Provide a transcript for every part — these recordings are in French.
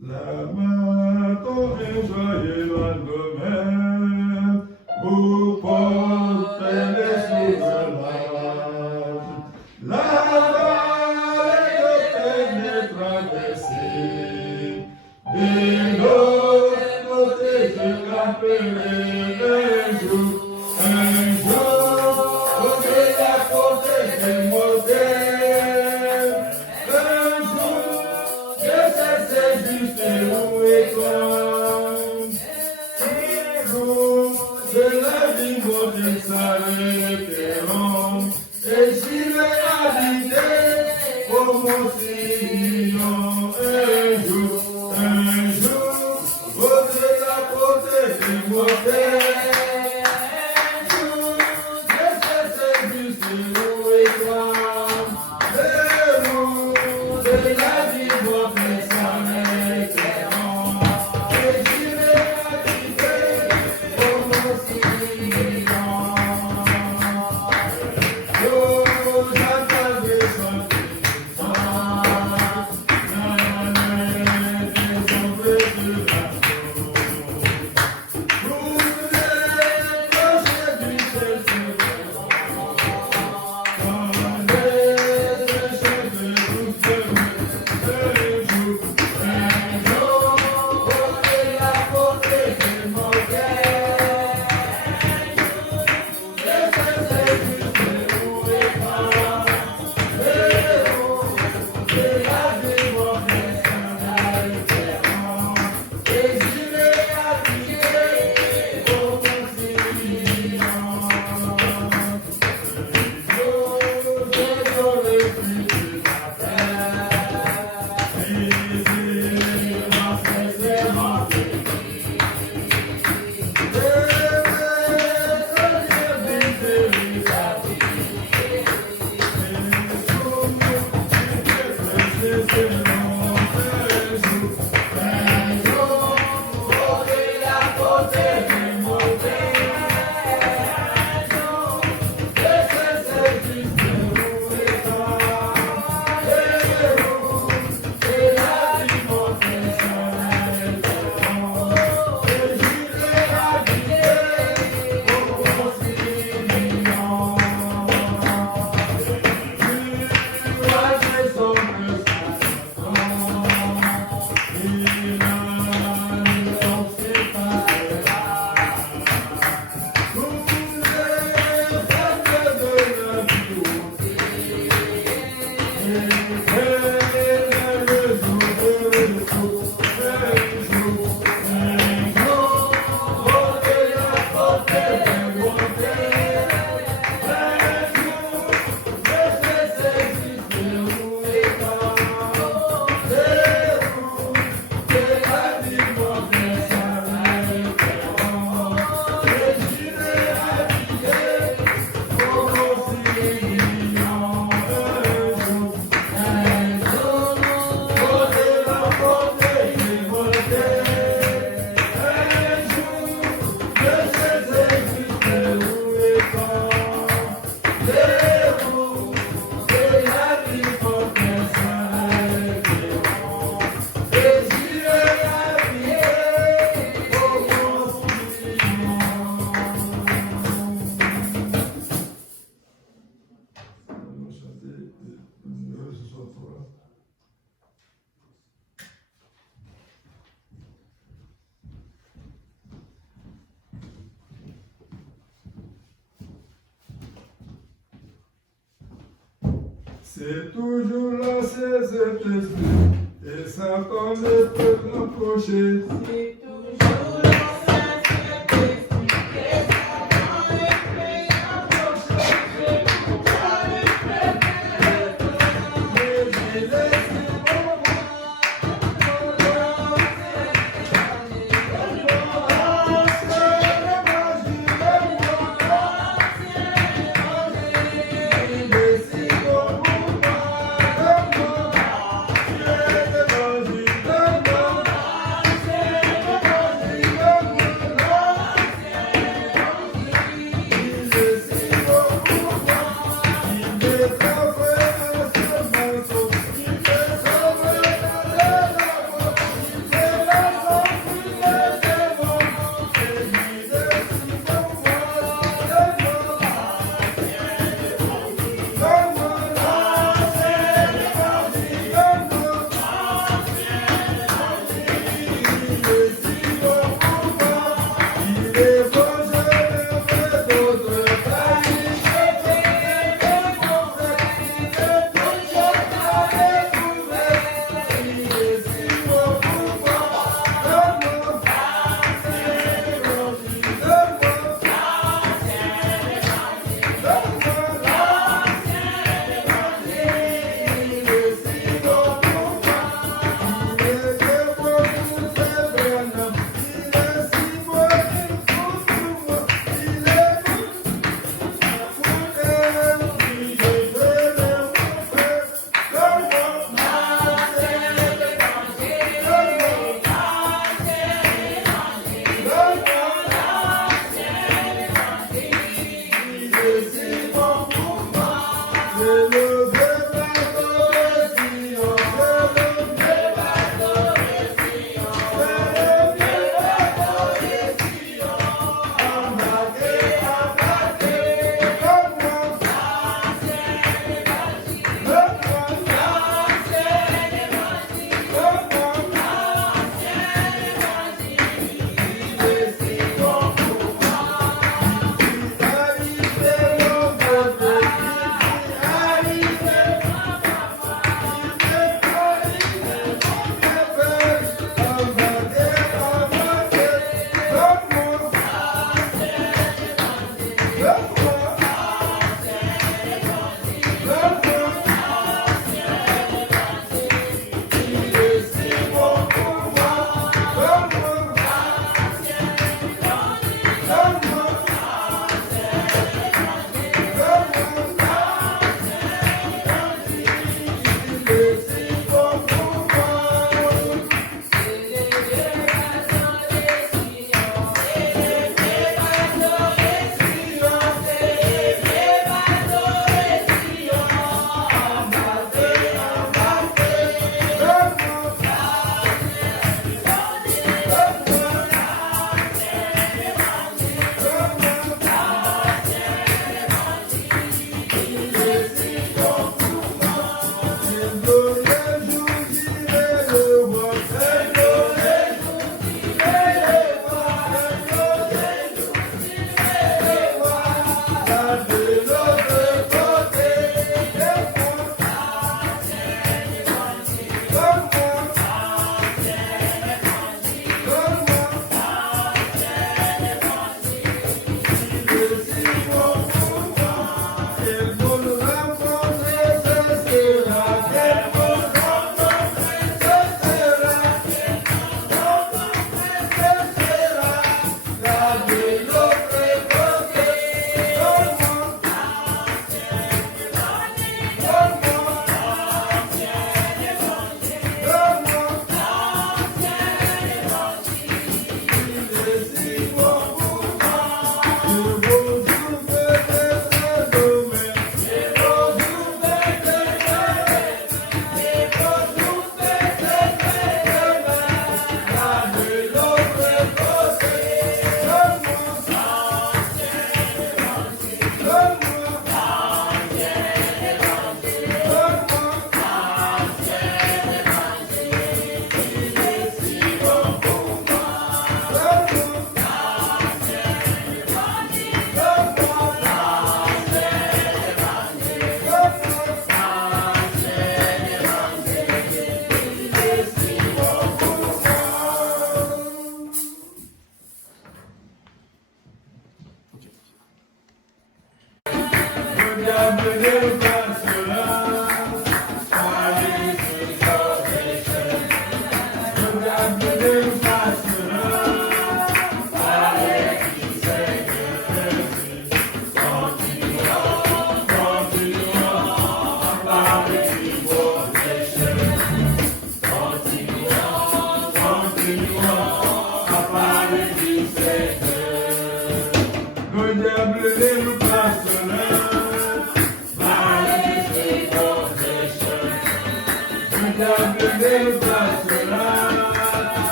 La main tombée joyeux lendemain, vous portez les souverains. La vallée de peine est traversée, de l'autre côté je camperai un jour, de la côté des mortels, un jour, je sais juste où est quand, et vous, de la vie mortelle s'arrêteront, et j'irai habiter au mon Sillon, un jour, vous de la côté des mortels. C'est toujours là, c'est cet esprit, et Satan ne peut l'approcher. C'est toujours là, c'est cet esprit, et Satan ne peut l'approcher. Mais il est si bon,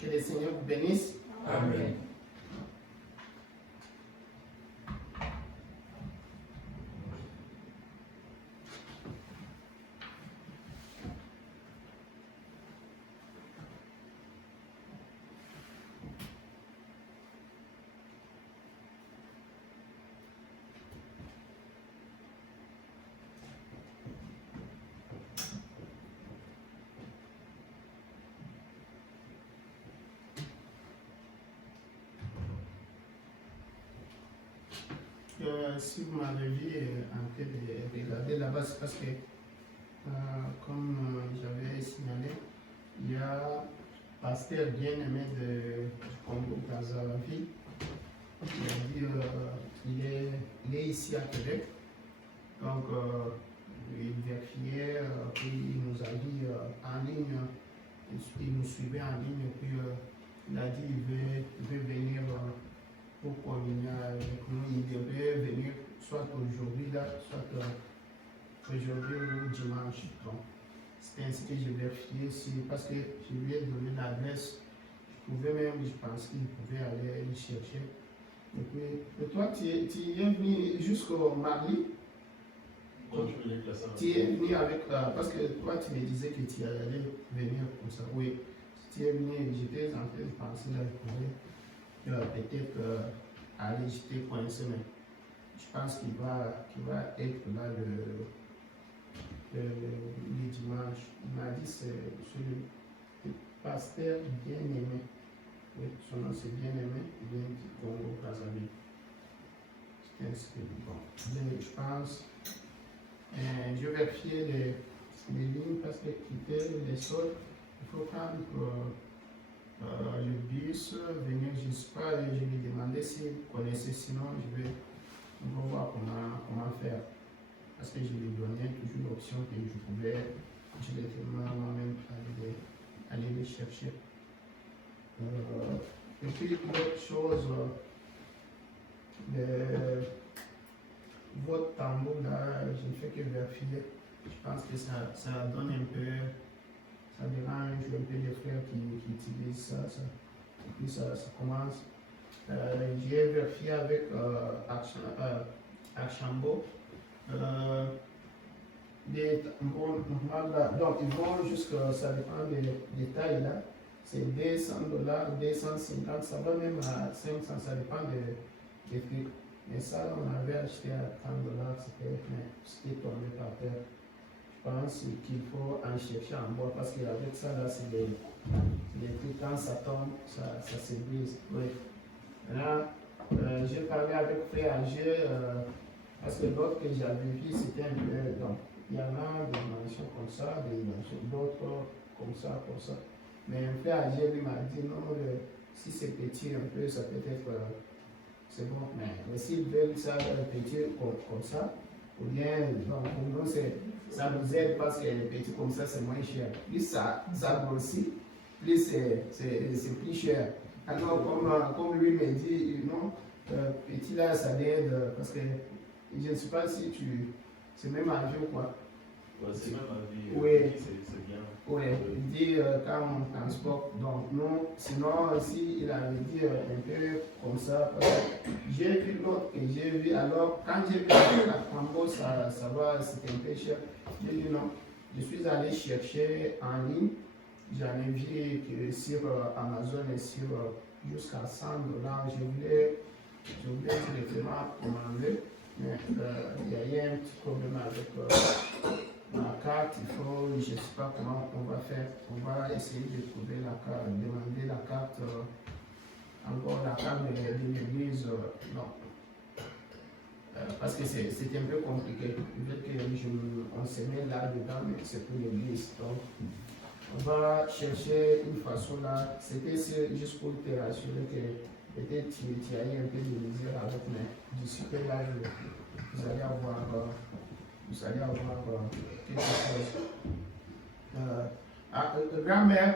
Que le Seigneur vous bénisse. Amen. si vous m'avez vu en train de regarder là-bas, c'est parce que, comme j'avais signalé, il y a pasteur bien-aimé du Congo, Brazzaville. Il est ici à Québec. Donc, il vérifiait, puis il nous a dit en ligne, il nous suivait en ligne, et puis il a dit qu'il veut venir pour communier avec nous. Il devait venir soit aujourd'hui, là, soit aujourd'hui ou dimanche. Donc, c'était ainsi que j'ai vérifié, parce que je lui ai donné l'adresse. Je pouvais même, je pense qu'il pouvait aller le chercher. Et puis, et toi, tu es venu jusqu'au Mali. Tu es venu avec, parce que toi tu me disais que tu allais venir comme ça. Oui, tu es venu, j'étais en train de penser là, je pourrais peut-être aller jeter coincé, mais je pense qu'il va être là le dimanche. Il m'a dit c'est le pasteur bien-aimé. Oui, son nom c'est bien-aimé, il vient du Congo, Brazzaville. C'est inscrit. Bon, je pense. Je vérifiais les lignes parce que quitter les sols, il faut prendre le bus, venir jusqu'à pas. Je lui demandais s'il connaissait, sinon on va voir comment faire. Parce que je lui donnais toujours l'option que je pouvais directement moi-même aller les chercher. Et puis l'autre chose, votre tambour là, je ne fais que vérifier. Je pense que ça donne un peu, ça dérange un peu les frères qui utilisent ça. Et puis ça commence. J'ai vérifié avec Archambault. Les tambours normales, donc ils vont jusqu'à, ça dépend des tailles là. C'est $200, 250, ça va même à 500, ça dépend des prix. Mais ça, on avait acheté à $30, c'était tombé par terre. Je pense qu'il faut en chercher en bois parce qu'avec ça, là, c'est des prix, quand ça tombe, ça se brise. Oui. Là, j'ai parlé avec Frère Agé, parce que l'autre que j'avais vu, c'était un peu. Donc, il y en a des mansions comme ça, d'autres comme ça, comme ça. Mais Frère Agé lui m'a dit non, si c'est petit un peu, ça peut être. C'est bon, mais s'ils veulent ça petit comme ça, ou bien, donc pour nous, ça nous aide parce que les petits comme ça, c'est moins cher. Plus ça grossit, plus c'est plus cher. Alors, comme lui me dit, non, petit là, ça l'aide parce que je ne sais pas si c'est même un vieux quoi. Ouais, c'est même un vie, oui. C'est bien. Oui, il dit quand on transporte, donc non, sinon si il avait dit un peu comme ça, parce que j'ai vu l'autre que j'ai vu, alors quand j'ai vu la combo, ça va, c'était un peu cher, j'ai dit non, je suis allé chercher en ligne, j'en ai vu que sur Amazon et sur jusqu'à $100, je voulais directement commander, mais il y a eu un petit problème avec la carte, il faut, je ne sais pas comment on va faire. On va essayer de trouver la carte, demander la carte, encore la carte de l'église, non. Parce que c'est un peu compliqué. On se met là-dedans, mais c'est pour l'église. Donc, on va chercher une façon là. C'était juste pour te rassurer que peut-être tu as eu un peu de misère avec, mais d'ici que là, vous allez avoir quelque chose. Grand-mère,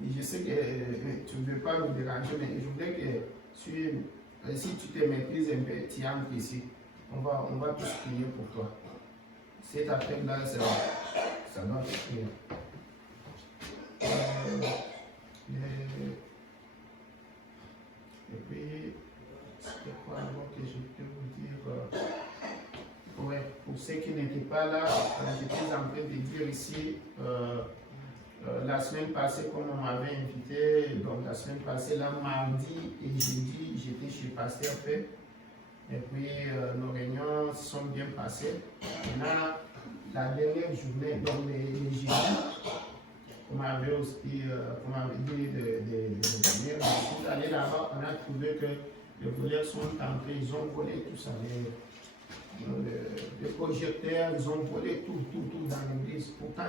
je sais que tu ne veux pas nous déranger, mais je voudrais que si tu te maîtrises un peu, tu entres ici. On va tous prier pour toi. Cette après-là, ça va te prier. Et puis, c'était quoi alors que je peux vous dire? Ouais, pour ceux qui n'étaient pas là, j'étais en train de dire ici, la semaine passée, comme on m'avait invité, donc la semaine passée, là, mardi et jeudi, j'étais chez Pasteur Fait. Et puis, nos réunions sont bien passées. Maintenant, la dernière journée, donc les jeudis, on m'avait aussi dit de venir. Je suis allé là-bas, on a trouvé que Les voleurs sont entrés, ils ont volé tout ça, les projecteurs, ils ont volé tout dans l'église. Pourtant,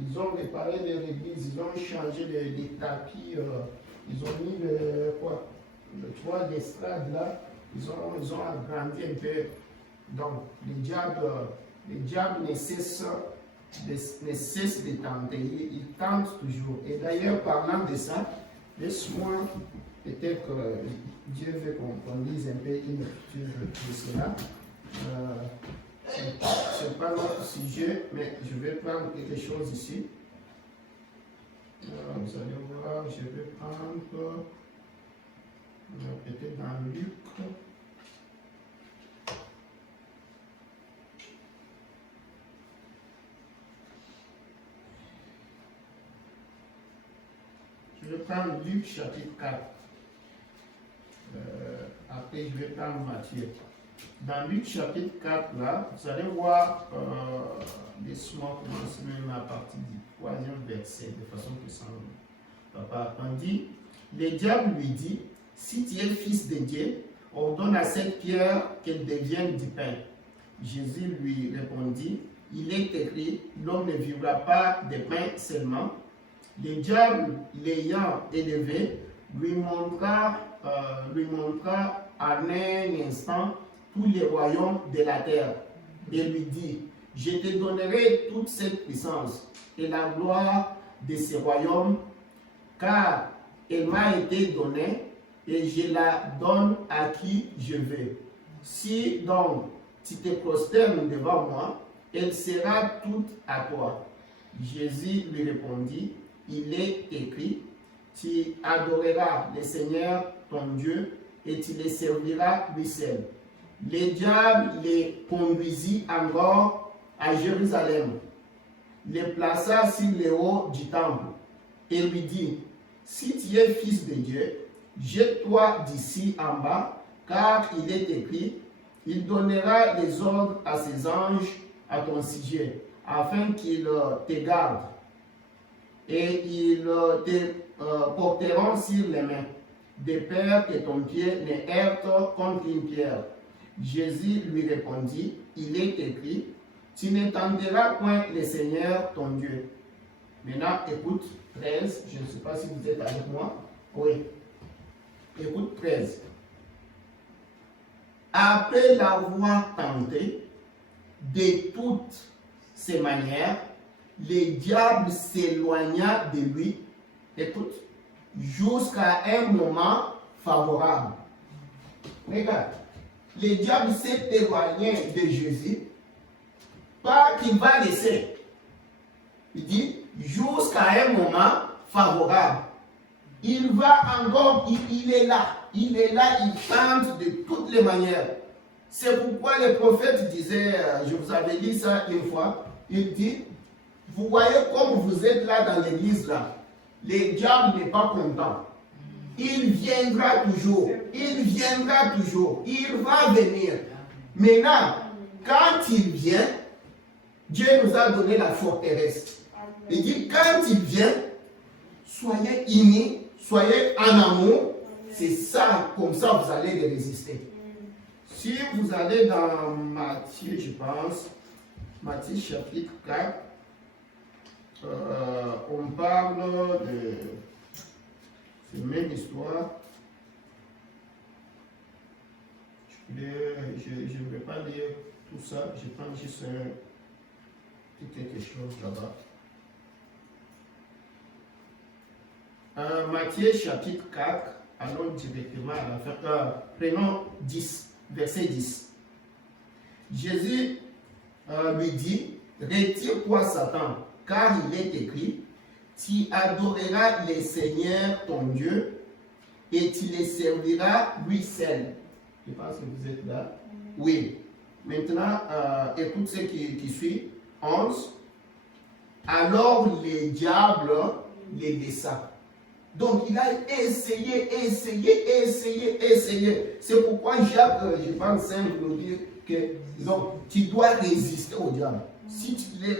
ils ont réparé l'église, ils ont changé les tapis, ils ont mis tu vois, l'estrade là, ils ont agrandi un peu. Donc, le diable ne cesse de tenter, il tente toujours. Et d'ailleurs, parlant de ça, laisse-moi, peut-être que Dieu veut qu'on lise un peu une écriture de cela. Ce n'est pas notre sujet, mais je vais prendre quelque chose ici. Vous allez voir, je vais prendre peut-être dans Luc. Je vais prendre Luc chapitre 4. Après, je vais prendre Matthieu. Dans Luc chapitre 4, là, vous allez voir, laisse-moi commencer même à partir du 3e verset, de façon que ça papa on dit, le diable lui dit, si tu es fils de Dieu, ordonne à cette pierre qu'elle devienne du pain. Jésus lui répondit, il est écrit, l'homme ne vivra pas de pain seulement. Le diable, l'ayant élevé, lui montra en un instant tous les royaumes de la terre et lui dit, je te donnerai toute cette puissance et la gloire de ces royaumes, car elle m'a été donnée et je la donne à qui je veux. Si donc tu te prosternes devant moi, elle sera toute à toi. Jésus lui répondit, il est écrit, tu adoreras le Seigneur ton Dieu et tu le serviras lui seul. Le diable les conduisit encore à Jérusalem, les plaça sur le haut du temple et lui dit, si tu es fils de Dieu, jette-toi d'ici en bas, car il est écrit, il donnera les ordres à ses anges à ton sujet, afin qu'ils te gardent, et ils te porteront sur les mains, de peur que ton pied ne heurte contre une pierre. Jésus lui répondit, il est écrit, tu ne tenteras point le Seigneur ton Dieu. Maintenant, écoute 13, je ne sais pas si vous êtes avec moi. Oui. Écoute 13. Après l'avoir tenté de toutes ses manières, le diable s'éloigna de lui, écoute, jusqu'à un moment favorable. Regarde, le diable s'est éloigné de Jésus, pas qu'il va laisser. Il dit, jusqu'à un moment favorable. Il va encore, il est là, il tente de toutes les manières. C'est pourquoi le prophète disait, je vous avais dit ça une fois, il dit, vous voyez comme vous êtes là dans l'église là, le diable n'est pas content. Il viendra toujours, il va venir. Maintenant, quand il vient, Dieu nous a donné la forteresse. Il dit, quand il vient, soyez unis, soyez en amour. C'est ça, comme ça vous allez les résister. Si vous allez dans Matthieu, je pense, Matthieu chapitre 4, on parle de cette même histoire. Je ne vais pas lire tout ça, je prends juste quelque chose là-bas. Matthieu chapitre 4, allons directement à la fin. Prenons 10, verset 10. Jésus lui dit, retire-toi Satan, car il est écrit, tu adoreras le Seigneur ton Dieu et tu le serviras lui seul. Je pense que vous êtes là. Oui. Maintenant, écoute ce qui suit. 11. Alors le diable les laissa. Donc il a essayé. C'est pourquoi Jacques, je pense, nous dit que donc, tu dois résister au diable. Si tu le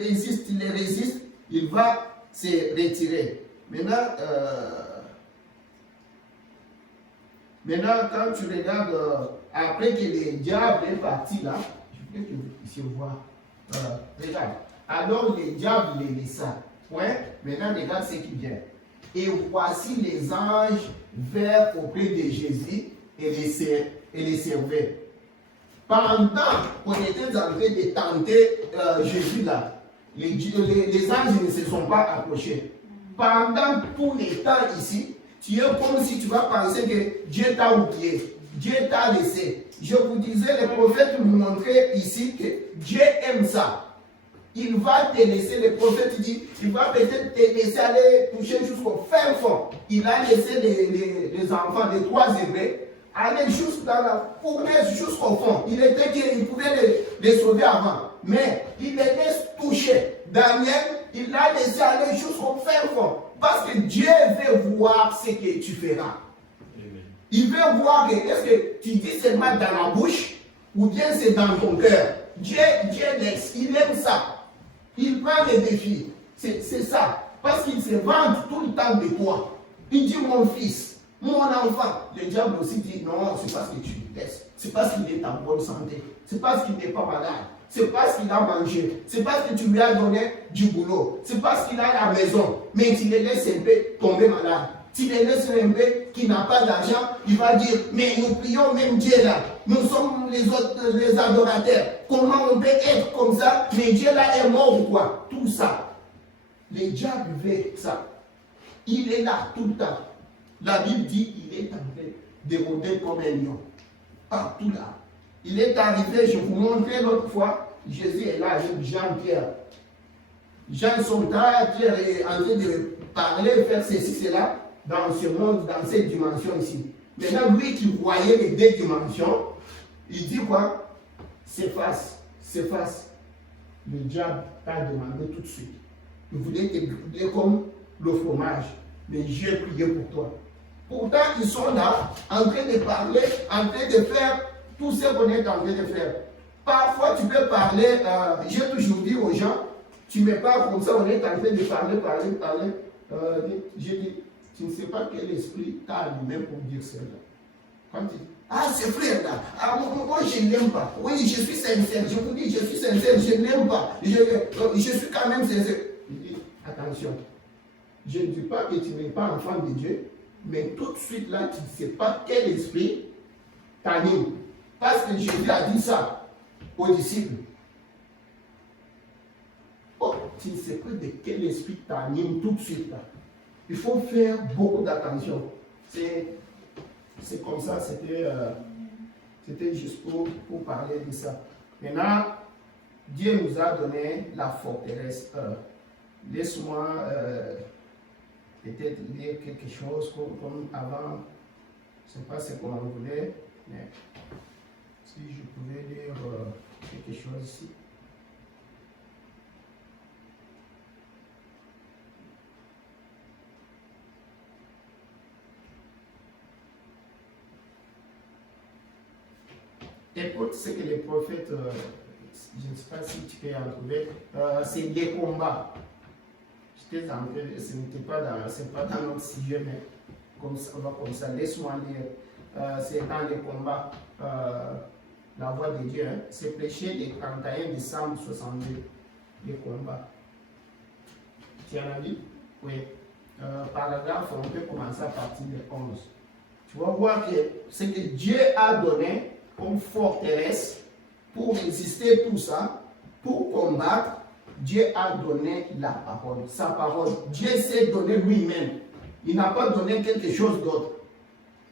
résistes, il va se retirer. Maintenant, Maintenant, quand tu regardes, après que le diable est parti là, je veux que vous puissiez voir. Regarde. Alors le diable les laissa. Ouais. Maintenant, regarde ce qui vient. Et voici les anges vinrent auprès de Jésus et les servaient. Pendant qu'on était en train de tenter Jésus là, les anges ne se sont pas approchés. Pendant tout le temps ici, tu es comme si tu vas penser que Dieu t'a oublié, Dieu t'a laissé. Je vous disais, le prophète nous montrait ici que Dieu aime ça. Il va te laisser, le prophète dit, il va peut-être te laisser aller toucher jusqu'au fin fond. Il a laissé les enfants, les 3 Hébreux, aller juste dans la fournaise jusqu'au fond. Il pouvait les sauver avant. Mais il les laisse toucher. Daniel, il l'a laissé aller jusqu'au fin fond. Parce que Dieu veut voir ce que tu feras. Il veut voir que est-ce que tu dis seulement dans la bouche ou bien c'est dans ton cœur. Dieu laisse, il aime ça. Il prend les défis. C'est ça. Parce qu'il se vante tout le temps de toi. Il dit mon fils, mon enfant. Le diable aussi dit non, c'est parce que tu détestes. C'est parce qu'il est en bonne santé. C'est parce qu'il n'est pas malade. C'est parce qu'il a mangé. C'est parce que tu lui as donné du boulot. C'est parce qu'il a la maison. Mais tu le laisses un peu tomber malade. Tu le laisses un peu qui n'a pas d'argent. Il va dire, mais nous prions même Dieu là. Nous sommes les adorateurs. Comment on peut être comme ça? Mais Dieu là est mort ou quoi? Tout ça. Le diable veut ça. Il est là tout le temps. La Bible dit il est en train de rôder comme un lion. Partout là. Il est arrivé, je vous montrais l'autre fois, Jésus est là avec Jean-Pierre. Jean son là, Pierre est en train de parler, faire ceci, cela, dans ce monde, dans cette dimension ici. Maintenant, lui qui voyait les 2 dimensions, il dit quoi? S'efface, s'efface. Le diable t'a demandé tout de suite. Il voulait te brûler comme le fromage. Mais j'ai prié pour toi. Pourtant, ils sont là, en train de parler, en train de faire tout ce qu'on est en train de faire. Parfois, tu peux parler, j'ai toujours dit aux gens, tu ne mets pas comme ça, on est en train de parler. J'ai dit, tu ne sais pas quel esprit t'a allumé pour dire cela. Quand tu dis, ah, ce frère-là, moi je ne l'aime pas. Oui, je suis sincère, je vous dis, je suis sincère, je ne l'aime pas. Je suis quand même sincère. Il dit, attention, je ne dis pas que tu n'es pas enfant de Dieu, mais tout de suite là, tu ne sais pas quel esprit t'anime. Parce que Jésus a dit ça aux disciples. Oh, tu ne sais pas de quel esprit t'anime tout de suite là. Il faut faire beaucoup d'attention. C'est comme ça, c'était juste pour parler de ça. Maintenant, Dieu nous a donné la forteresse. Laisse-moi peut-être lire quelque chose comme avant. Je ne sais pas ce qu'on voulait, mais si je pouvais lire quelque chose ici. Écoute ce que les prophètes, je ne sais pas si tu peux en trouver, c'est des combats. J'étais en train, ce n'était pas dans notre sujet, mais comme ça, laisse-moi lire. C'est dans les combats, la voix de Dieu. Hein. C'est prêché les 31 décembre 62, les combats. Tu en as vu? Oui. Paragraphe, on peut commencer à partir de 11. Tu vas voir que ce que Dieu a donné comme forteresse pour résister tout ça, pour combattre, Dieu a donné la parole, sa parole. Dieu s'est donné lui-même. Il n'a pas donné quelque chose d'autre.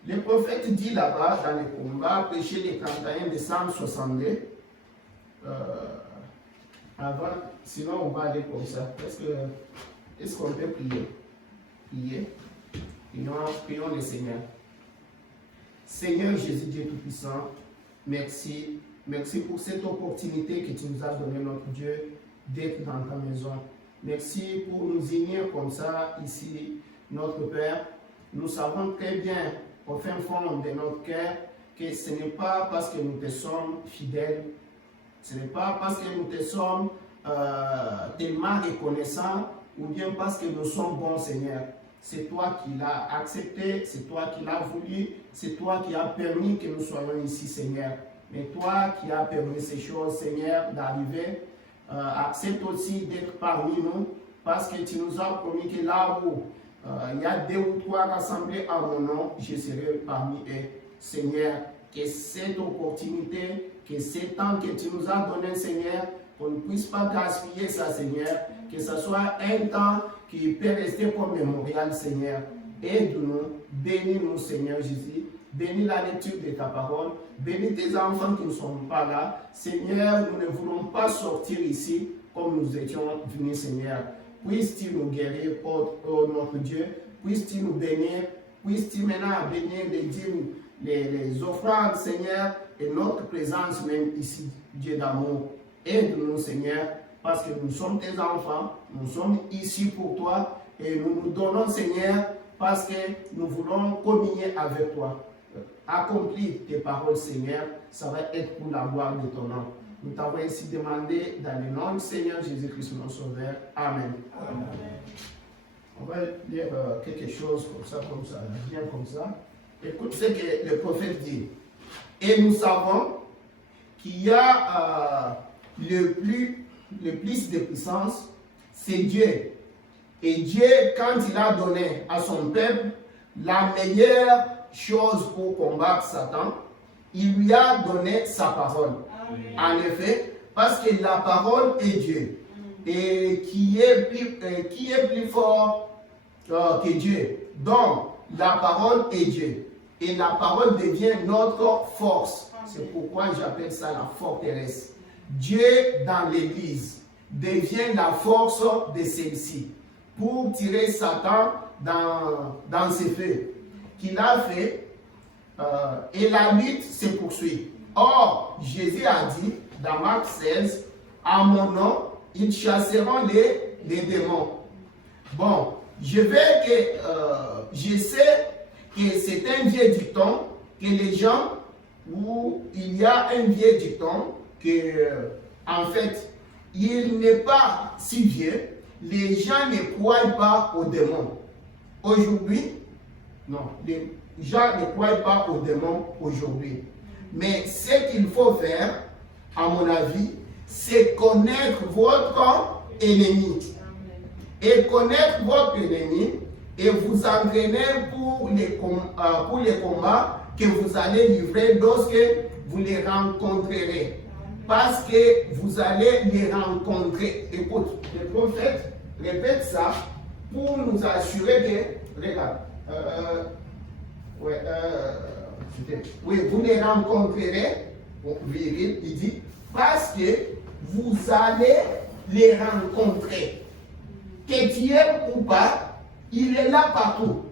Le prophète dit là-bas, dans les combats, prêché le 31 décembre 62, avant, sinon on va aller comme ça. Est-ce qu'on peut prier? Prier. Prions le Seigneur. Seigneur Jésus, Dieu Tout-Puissant, merci. Merci pour cette opportunité que tu nous as donnée, notre Dieu, d'être dans ta maison. Merci pour nous unir comme ça ici, notre Père. Nous savons très bien, au fin fond de notre cœur, que ce n'est pas parce que nous te sommes fidèles, ce n'est pas parce que nous te sommes tellement reconnaissants, ou bien parce que nous sommes bons, Seigneur. C'est toi qui l'as accepté, c'est toi qui l'as voulu, c'est toi qui as permis que nous soyons ici, Seigneur. Mais toi qui as permis ces choses, Seigneur, d'arriver, accepte aussi d'être parmi nous, parce que tu nous as promis que là où il y a 2 ou 3 rassemblés en mon nom, je serai parmi eux. Seigneur, que cette opportunité, que ce temps que tu nous as donné, Seigneur, qu'on ne puisse pas gaspiller ça, Seigneur, que ce soit un temps qui peut rester comme mémorial, Seigneur. Aide-nous, bénis-nous, Seigneur Jésus. Bénis la lecture de ta parole. Bénis tes enfants qui ne sont pas là. Seigneur, nous ne voulons pas sortir ici comme nous étions venus, Seigneur. Puisses-tu nous guérir, oh notre Dieu. Puisses-tu nous bénir. Puisses-tu maintenant bénir les dîmes, les offrandes, Seigneur, et notre présence même ici, Dieu d'amour. Aide-nous, Seigneur, parce que nous sommes tes enfants. Nous sommes ici pour toi. Et nous nous donnons, Seigneur, parce que nous voulons communier avec toi. Accomplis tes paroles, Seigneur, ça va être pour la gloire de ton nom. Nous t'avons ainsi demandé dans le nom du Seigneur Jésus-Christ, notre Sauveur. Amen. Amen. On va lire quelque chose comme ça, bien comme ça. Écoute ce que le prophète dit. Et nous savons qu'il y a le plus de puissance, c'est Dieu. Et Dieu, quand il a donné à son peuple la meilleure chose pour combattre Satan, il lui a donné sa parole. Amen. En effet, parce que la parole est Dieu. Et qui est plus fort que Dieu. Donc, la parole est Dieu. Et la parole devient notre force. C'est pourquoi j'appelle ça la forteresse. Dieu, dans l'Église, devient la force de celle-ci pour tirer Satan dans ses feux qu'il a fait, et la lutte se poursuit. Or, Jésus a dit dans Marc 16, à mon nom, ils chasseront les démons. Bon, je sais que c'est un vieux dicton que les gens, où il y a un vieux dicton que, en fait, il n'est pas si vieux. Les gens ne croient pas aux démons. Aujourd'hui, non, les gens ne croient pas aux démons aujourd'hui. Mais ce qu'il faut faire, à mon avis, c'est connaître votre ennemi. Et connaître votre ennemi et vous entraîner pour les combats que vous allez livrer lorsque vous les rencontrerez. Parce que vous allez les rencontrer. Écoute, le prophète répète ça pour nous assurer que, regarde, oui, vous les rencontrerez, il dit, parce que vous allez les rencontrer. Que tu aimes ou pas, il est là partout.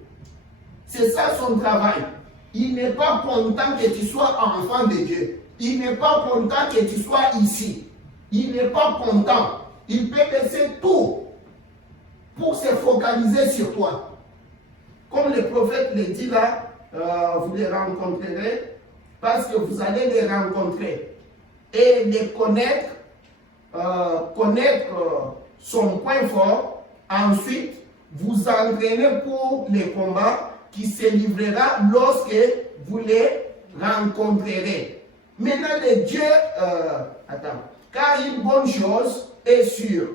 C'est ça son travail. Il n'est pas content que tu sois enfant de Dieu. Il n'est pas content que tu sois ici. Il n'est pas content. Il peut laisser tout pour se focaliser sur toi. Comme le prophète le dit là, vous les rencontrerez parce que vous allez les rencontrer et les connaître, son point fort. Ensuite, vous entraînez pour les combats qui se livrera lorsque vous les rencontrerez. Maintenant, le Dieu, car une bonne chose est sûre.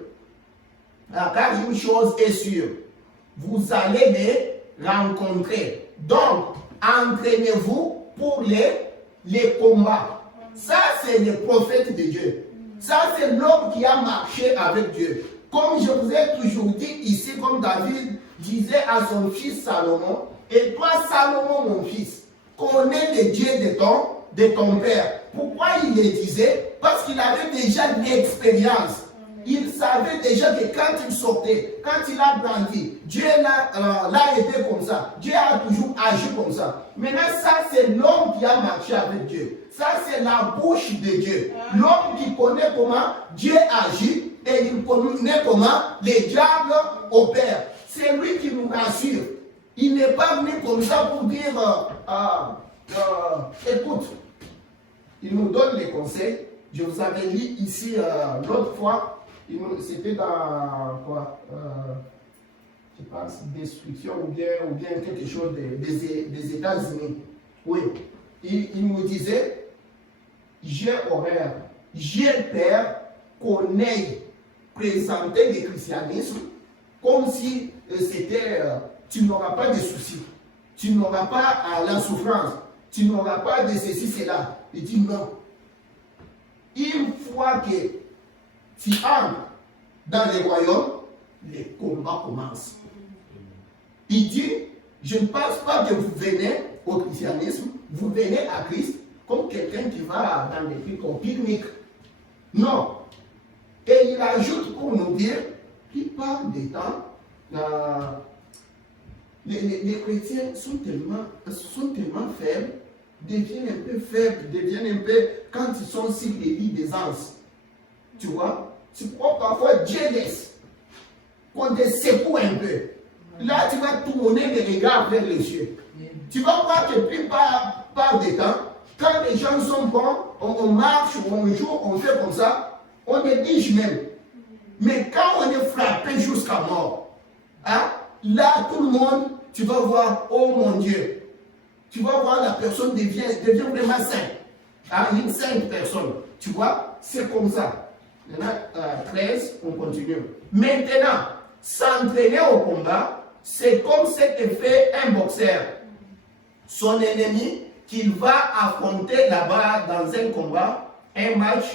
Car une chose est sûre, vous allez les rencontrer. Donc, entraînez-vous pour les combats. Ça, c'est le prophète de Dieu. Ça, c'est l'homme qui a marché avec Dieu. Comme je vous ai toujours dit ici, comme David disait à son fils Salomon, et toi, Salomon, mon fils, connais le Dieu de ton père. Pourquoi il le disait? Parce qu'il avait déjà de l'expérience. Il savait déjà que quand il sortait, quand il a grandi, Dieu l'a aidé comme ça. Dieu a toujours agi comme ça. Maintenant, ça, c'est l'homme qui a marché avec Dieu. Ça, c'est la bouche de Dieu. L'homme qui connaît comment Dieu agit et il connaît comment les diables opèrent. C'est lui qui nous rassure. Il n'est pas venu comme ça pour dire, écoute, il nous donne les conseils. Je vous avais dit ici l'autre fois, c'était dans quoi? je pense, destruction ou bien quelque chose des États-Unis. Oui. Il me disait, j'ai horreur, j'ai peur qu'on ait présenté le christianisme comme si c'était, tu n'auras pas de soucis, tu n'auras pas la souffrance, tu n'auras pas de ceci, cela. Il dit non. Une fois que tu entres dans le royaume, les combats commencent. Il dit, je ne pense pas que vous venez au christianisme, vous venez à Christ comme quelqu'un qui va dans des trucs au pique-nique. Non. Et il ajoute pour nous dire, il parle des temps, les chrétiens sont tellement faibles, deviennent un peu faibles, deviennent un peu, quand ils sont sur les lits des anges. Tu vois? Tu crois parfois Dieu laisse qu'on te secoue un peu. Là, tu vas tourner les regards vers les cieux. Tu vas voir que plus par des temps, quand les gens sont bons, on marche, on joue, on fait comme ça, on néglige même. Mais quand on est frappé jusqu'à mort, hein, là, tout le monde, tu vas voir, oh mon Dieu, tu vas voir la personne devient vraiment sainte. Hein, une sainte personne. Tu vois, c'est comme ça. Maintenant, 13, on continue. Maintenant, s'entraîner au combat, c'est comme ce que fait un boxeur. Son ennemi qu'il va affronter là-bas dans un combat, un match,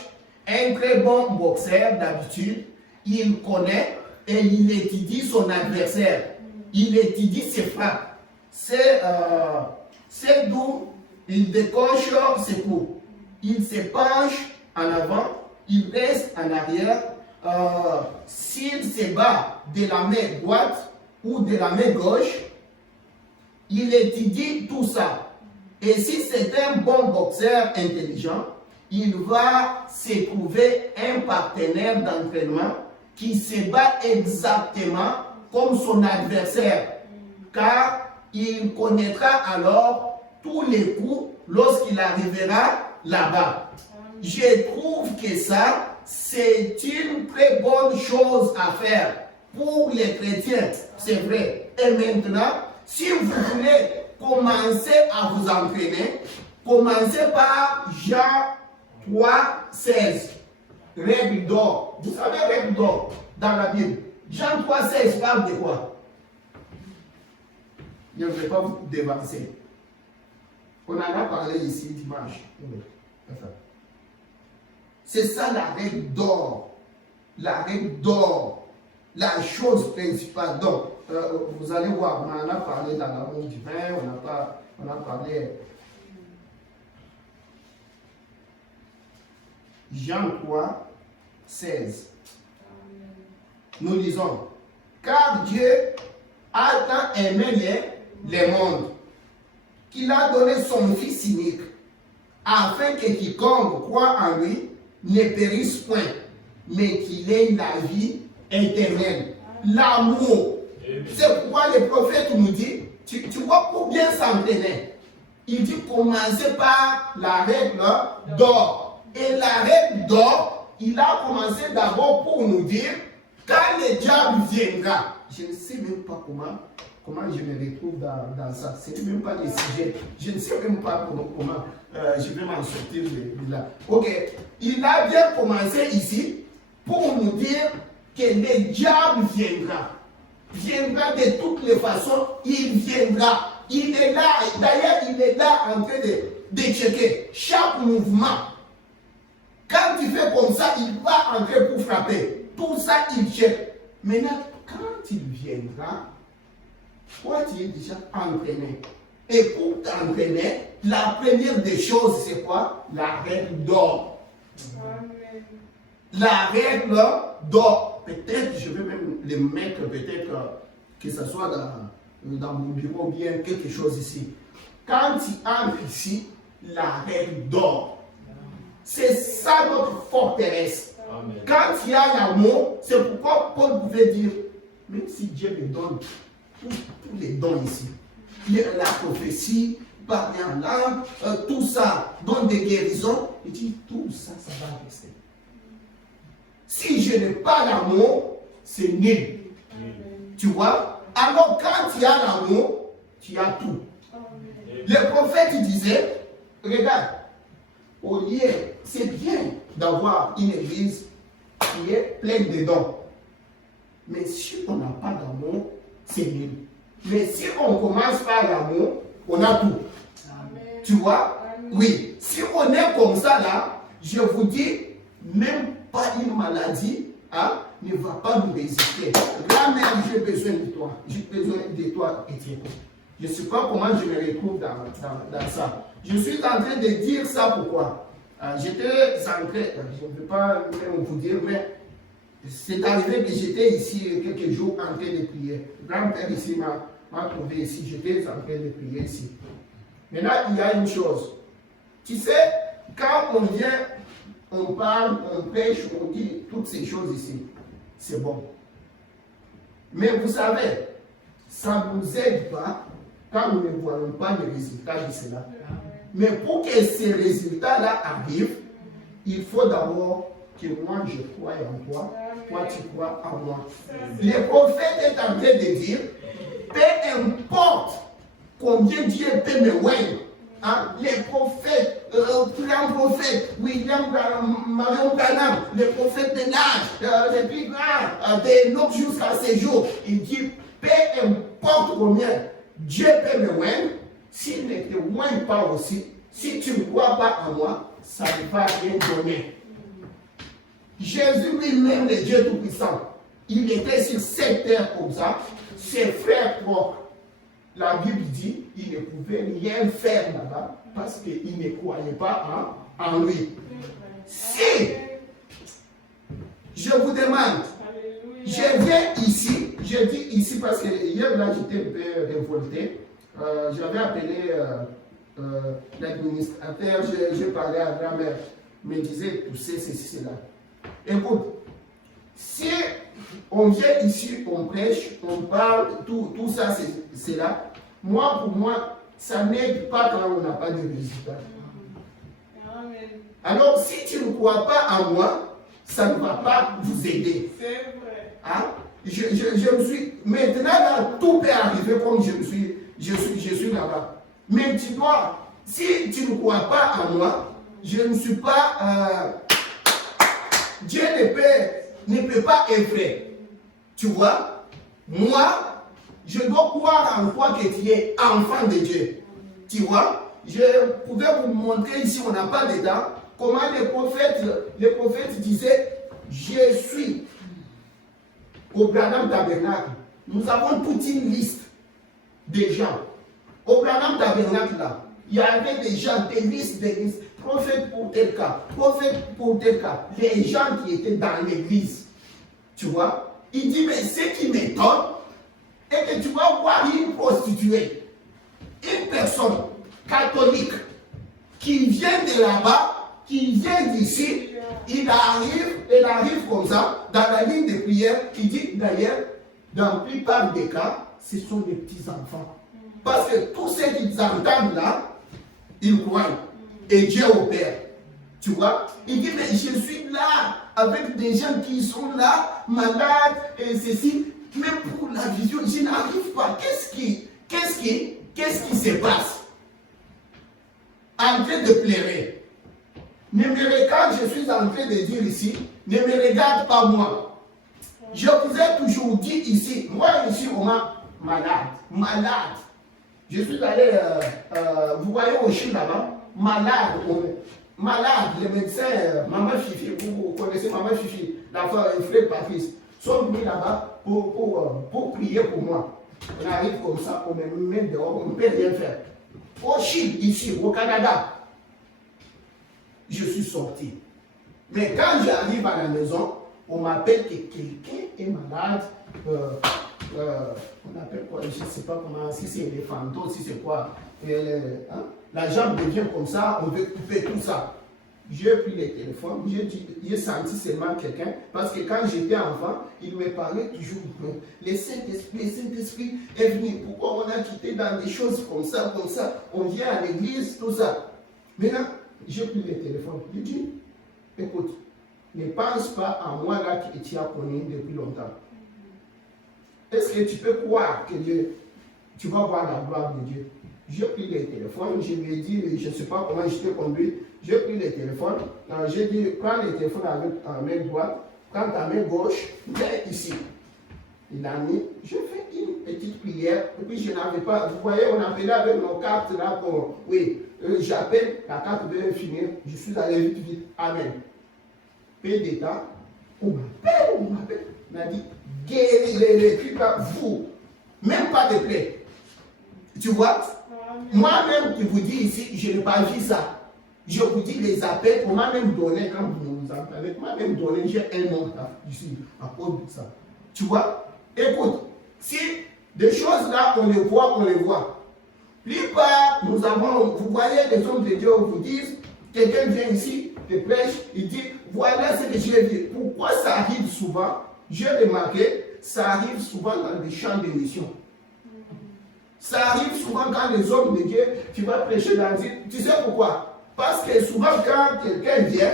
un très bon boxeur d'habitude, il connaît et il étudie son adversaire. Il étudie ses frappes. C'est d'où il décoche ses coups. Il se penche en avant, il reste en arrière. S'il se bat de la main droite ou de la main gauche, il étudie tout ça. Et si c'est un bon boxeur intelligent, il va se trouver un partenaire d'entraînement qui se bat exactement comme son adversaire. Car il connaîtra alors tous les coups lorsqu'il arrivera là-bas. Je trouve que ça, c'est une très bonne chose à faire pour les chrétiens, c'est vrai. Et maintenant, si vous voulez commencer à vous entraîner, commencez par Jean 3, 16. Règle d'or. Vous savez, règle d'or dans la Bible. Jean 3, 16 parle de quoi? Je ne vais pas vous dévancer. On en a parlé ici dimanche. C'est ça la règle d'or. La règle d'or. La chose principale. Donc, vous allez voir, on en a parlé dans l'amour divin, on a parlé. Jean 3, 16. Nous lisons, car Dieu a tant aimé les mondes, qu'il a donné son Fils unique, afin que quiconque croit en lui ne périsse point, mais qu'il ait la vie éternelle. L'amour. C'est pourquoi le prophète nous dit, tu vois, pour bien s'entraîner, il dit commencez par la règle d'or. Et la règle d'or, il a commencé d'abord pour nous dire, quand le diable viendra, je ne sais même pas comment je me retrouve dans ça. Ce n'est même pas le sujet. Je ne sais même pas comment je vais m'en sortir de là. Ok, il a bien commencé ici pour nous dire que le diable viendra. Viendra de toutes les façons, il viendra. Il est là, d'ailleurs il est là en train de checker chaque mouvement. Quand tu fais comme ça, il va entrer pour frapper. Tout ça, il check. Maintenant, quand il viendra, toi tu es déjà entraîné. Et pour t'entraîner, la première des choses, c'est quoi? La règle d'or. La règle d'or. Peut-être, je vais même le mettre, peut-être que ce soit dans mon bureau, bien quelque chose ici. Quand tu entres ici, la règle d'or. C'est ça notre forteresse. Amen. Quand il y a l'amour, c'est pourquoi Paul pouvait dire, même si Dieu me donne tous les dons ici, la prophétie, parler en langue, tout ça, donne des guérisons, il dit tout ça, ça va rester. Si je n'ai pas l'amour, c'est nul. Tu vois? Alors, quand tu as l'amour, tu as tout. Le prophète disait, regarde, au lieu, c'est bien d'avoir une église qui est pleine de dons. Mais si on n'a pas d'amour, c'est nul. Mais si on commence par l'amour, on a tout. Amen. Tu vois? Amen. Oui. Si on est comme ça là, je vous dis, même pas une maladie hein, ne va pas nous résister. Grand-mère, j'ai besoin de toi. J'ai besoin de toi, Étienne. Je ne sais pas comment je me retrouve dans ça. Je suis en train de dire ça pourquoi? J'étais en train, je ne peux pas même vous dire, mais c'est arrivé que j'étais ici quelques jours en train de prier. Grand-père ici m'a trouvé ici, j'étais en train de prier ici. Maintenant, il y a une chose. Tu sais, quand on vient, on parle, on prêche, on dit toutes ces choses ici, c'est bon. Mais vous savez, ça ne nous aide pas quand nous ne voyons pas les résultats de cela. Mais pour que ces résultats-là arrivent, il faut d'abord que moi je croie en toi, toi tu crois en moi. Le prophète est en train de dire, peu importe combien Dieu peut me oindre, hein, les prophètes, grand prophète, William Marion Branham, les prophètes de l'âge, les plus grands, de l'autre jusqu'à ces jours, il dit, peu importe combien Dieu peut me oindre, s'il ne te oint pas aussi, si tu ne crois pas en moi, ça ne va rien donner. Jésus lui-même, le Dieu Tout-Puissant, il était sur cette terre comme ça, ses frères propres. La Bible dit qu'il ne pouvait rien faire là-bas parce qu'il ne croyait pas en lui. Si je vous demande, je viens ici, je dis ici parce que hier là j'étais un peu révolté, j'avais appelé l'administrateur, je parlais à la grand-mère, me disait tout ceci, cela. Écoute, si on vient ici, on prêche, on parle, tout ça, c'est là. Moi, pour moi, ça n'aide pas quand on n'a pas de résultat. Amen. Alors, si tu ne crois pas en moi, ça ne va pas vous aider. C'est vrai. Hein? Je me suis... Maintenant, là, tout peut arriver comme je suis là-bas. Mais tu dois... Si tu ne crois pas en moi, je ne suis pas... Dieu ne peut pas effrayer. Tu vois? Moi, je dois croire en toi que tu es enfant de Dieu. Tu vois? Je pouvais vous montrer ici, on n'a pas de temps, comment les prophètes disaient, je suis au Branham Tabernacle. Nous avons toute une liste de gens. Au Branham Tabernacle, là, il y avait des gens, des listes. Prophète pour tel cas, prophète pour tel cas. Les gens qui étaient dans l'église. Tu vois? Il dit, mais ce qui m'étonne, est que tu vas voir une prostituée, une personne catholique qui vient de là-bas, qui vient d'ici, il arrive comme ça, dans la ligne de prière, il dit d'ailleurs, dans la plupart des cas, ce sont des petits-enfants. Parce que tous ceux qui entendent là, ils croient. Et Dieu opère. Tu vois? Il dit, mais je suis là, avec des gens qui sont là, malades, et ceci. Même pour la vision, je n'arrive pas. Qu'est-ce qui se passe? En train de pleurer. Ne me regarde, je suis en train de dire ici, ne me regarde pas moi. Je vous ai toujours dit ici, moi ici, on m'a malade. Je suis allé, vous voyez au Chine là-bas, malade, le médecin, Maman Fifi, vous connaissez Maman Fifi, la frère Patrice, sont venus là-bas pour prier pour moi. On arrive comme ça, on me met dehors, on ne peut rien faire. Au Chine, ici, au Canada, je suis sorti. Mais quand j'arrive à la maison, on m'appelle que quelqu'un est malade. On appelle quoi? Je ne sais pas comment, si c'est les fantômes, si c'est quoi. La jambe devient comme ça, on veut couper tout ça. J'ai pris le téléphone, j'ai senti seulement quelqu'un, parce que quand j'étais enfant, il me parlait toujours. Le Saint-Esprit est venu. Pourquoi on a quitté dans des choses comme ça, on vient à l'église, tout ça. Maintenant, j'ai pris le téléphone. J'ai dit, écoute, ne pense pas à moi là que tu as connu depuis longtemps. Est-ce que tu peux croire que tu vas voir la gloire de Dieu? J'ai pris le téléphone, je lui ai dit, je ne sais pas comment je t'ai conduit, j'ai pris le téléphone, j'ai dit, prends le téléphone avec ta main droite, prends ta main gauche, viens ici. Il a mis, j'ai fait une petite prière, et puis je n'avais pas, vous voyez, on appelait avec nos cartes là, oui, j'appelle, la carte veut finir, je suis allé vite, vite, amen. Peu de temps, on m'appelle, il m'a dit, guéris les trucs là, vous, même pas de plaie. Tu vois, moi-même, je vous dis ici, je n'ai pas vu ça. Je vous dis les appels, on m'a même donné, quand vous nous appelez, on m'a même donné, j'ai un nom là, ici, à cause de ça. Tu vois, écoute, si des choses là, on les voit, on les voit. Plupart, nous avons, vous voyez, les hommes de Dieu vous disent, quelqu'un vient ici, te prêche, il dit, voilà ce que j'ai vu. Pourquoi ça arrive souvent? J'ai remarqué, ça arrive souvent dans des champs de mission. Ça arrive souvent quand les hommes de Dieu, tu vas prêcher dans le... Tu sais pourquoi? Parce que souvent quand quelqu'un vient,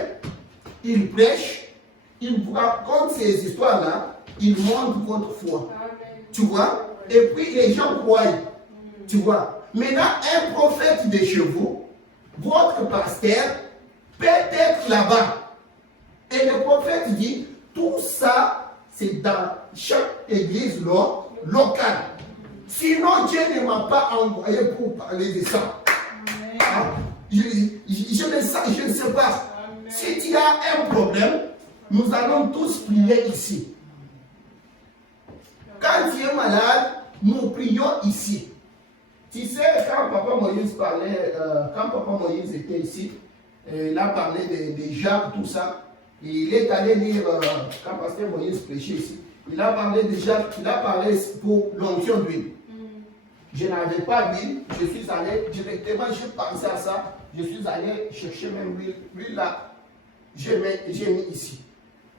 il prêche, il vous raconte ces histoires-là, il montre votre foi. Tu vois? Et puis les gens croient. Tu vois? Maintenant, un prophète de chez vous, votre pasteur, peut être là-bas. Et le prophète dit, tout ça, c'est dans chaque église locale. Sinon, Dieu ne m'a pas envoyé pour parler de ça. Ah, je ne sais pas. Amen. Si tu as un problème, nous allons tous prier ici. Quand tu es malade, nous prions ici. Tu sais, quand Papa Moïse parlait, quand Papa Moïse était ici, il a parlé de Jacques, tout ça. Il est allé lire, quand Pasteur Moïse prêchait ici, il a parlé de Jacques, il a parlé pour l'onction d'huile. Je n'avais pas d'huile, je suis allé directement, j'ai pensé à ça, je suis allé chercher même l'huile là, j'ai mis ici.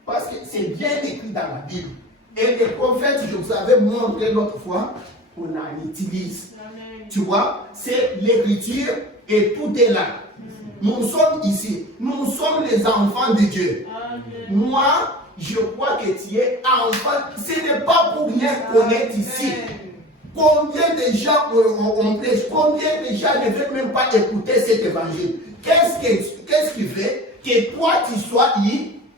Parce que c'est bien écrit dans la Bible. Et les prophètes, je vous avais montré l'autre fois, on en utilise. Amen. Tu vois, c'est l'écriture et tout est là. Nous sommes ici, nous sommes les enfants de Dieu. Amen. Moi, je crois que tu es enfant, ce n'est pas pour rien qu'on est ici. Combien de gens on prêche, combien de gens ne veulent même pas écouter cet évangile? Qu'est-ce qui fait que toi tu sois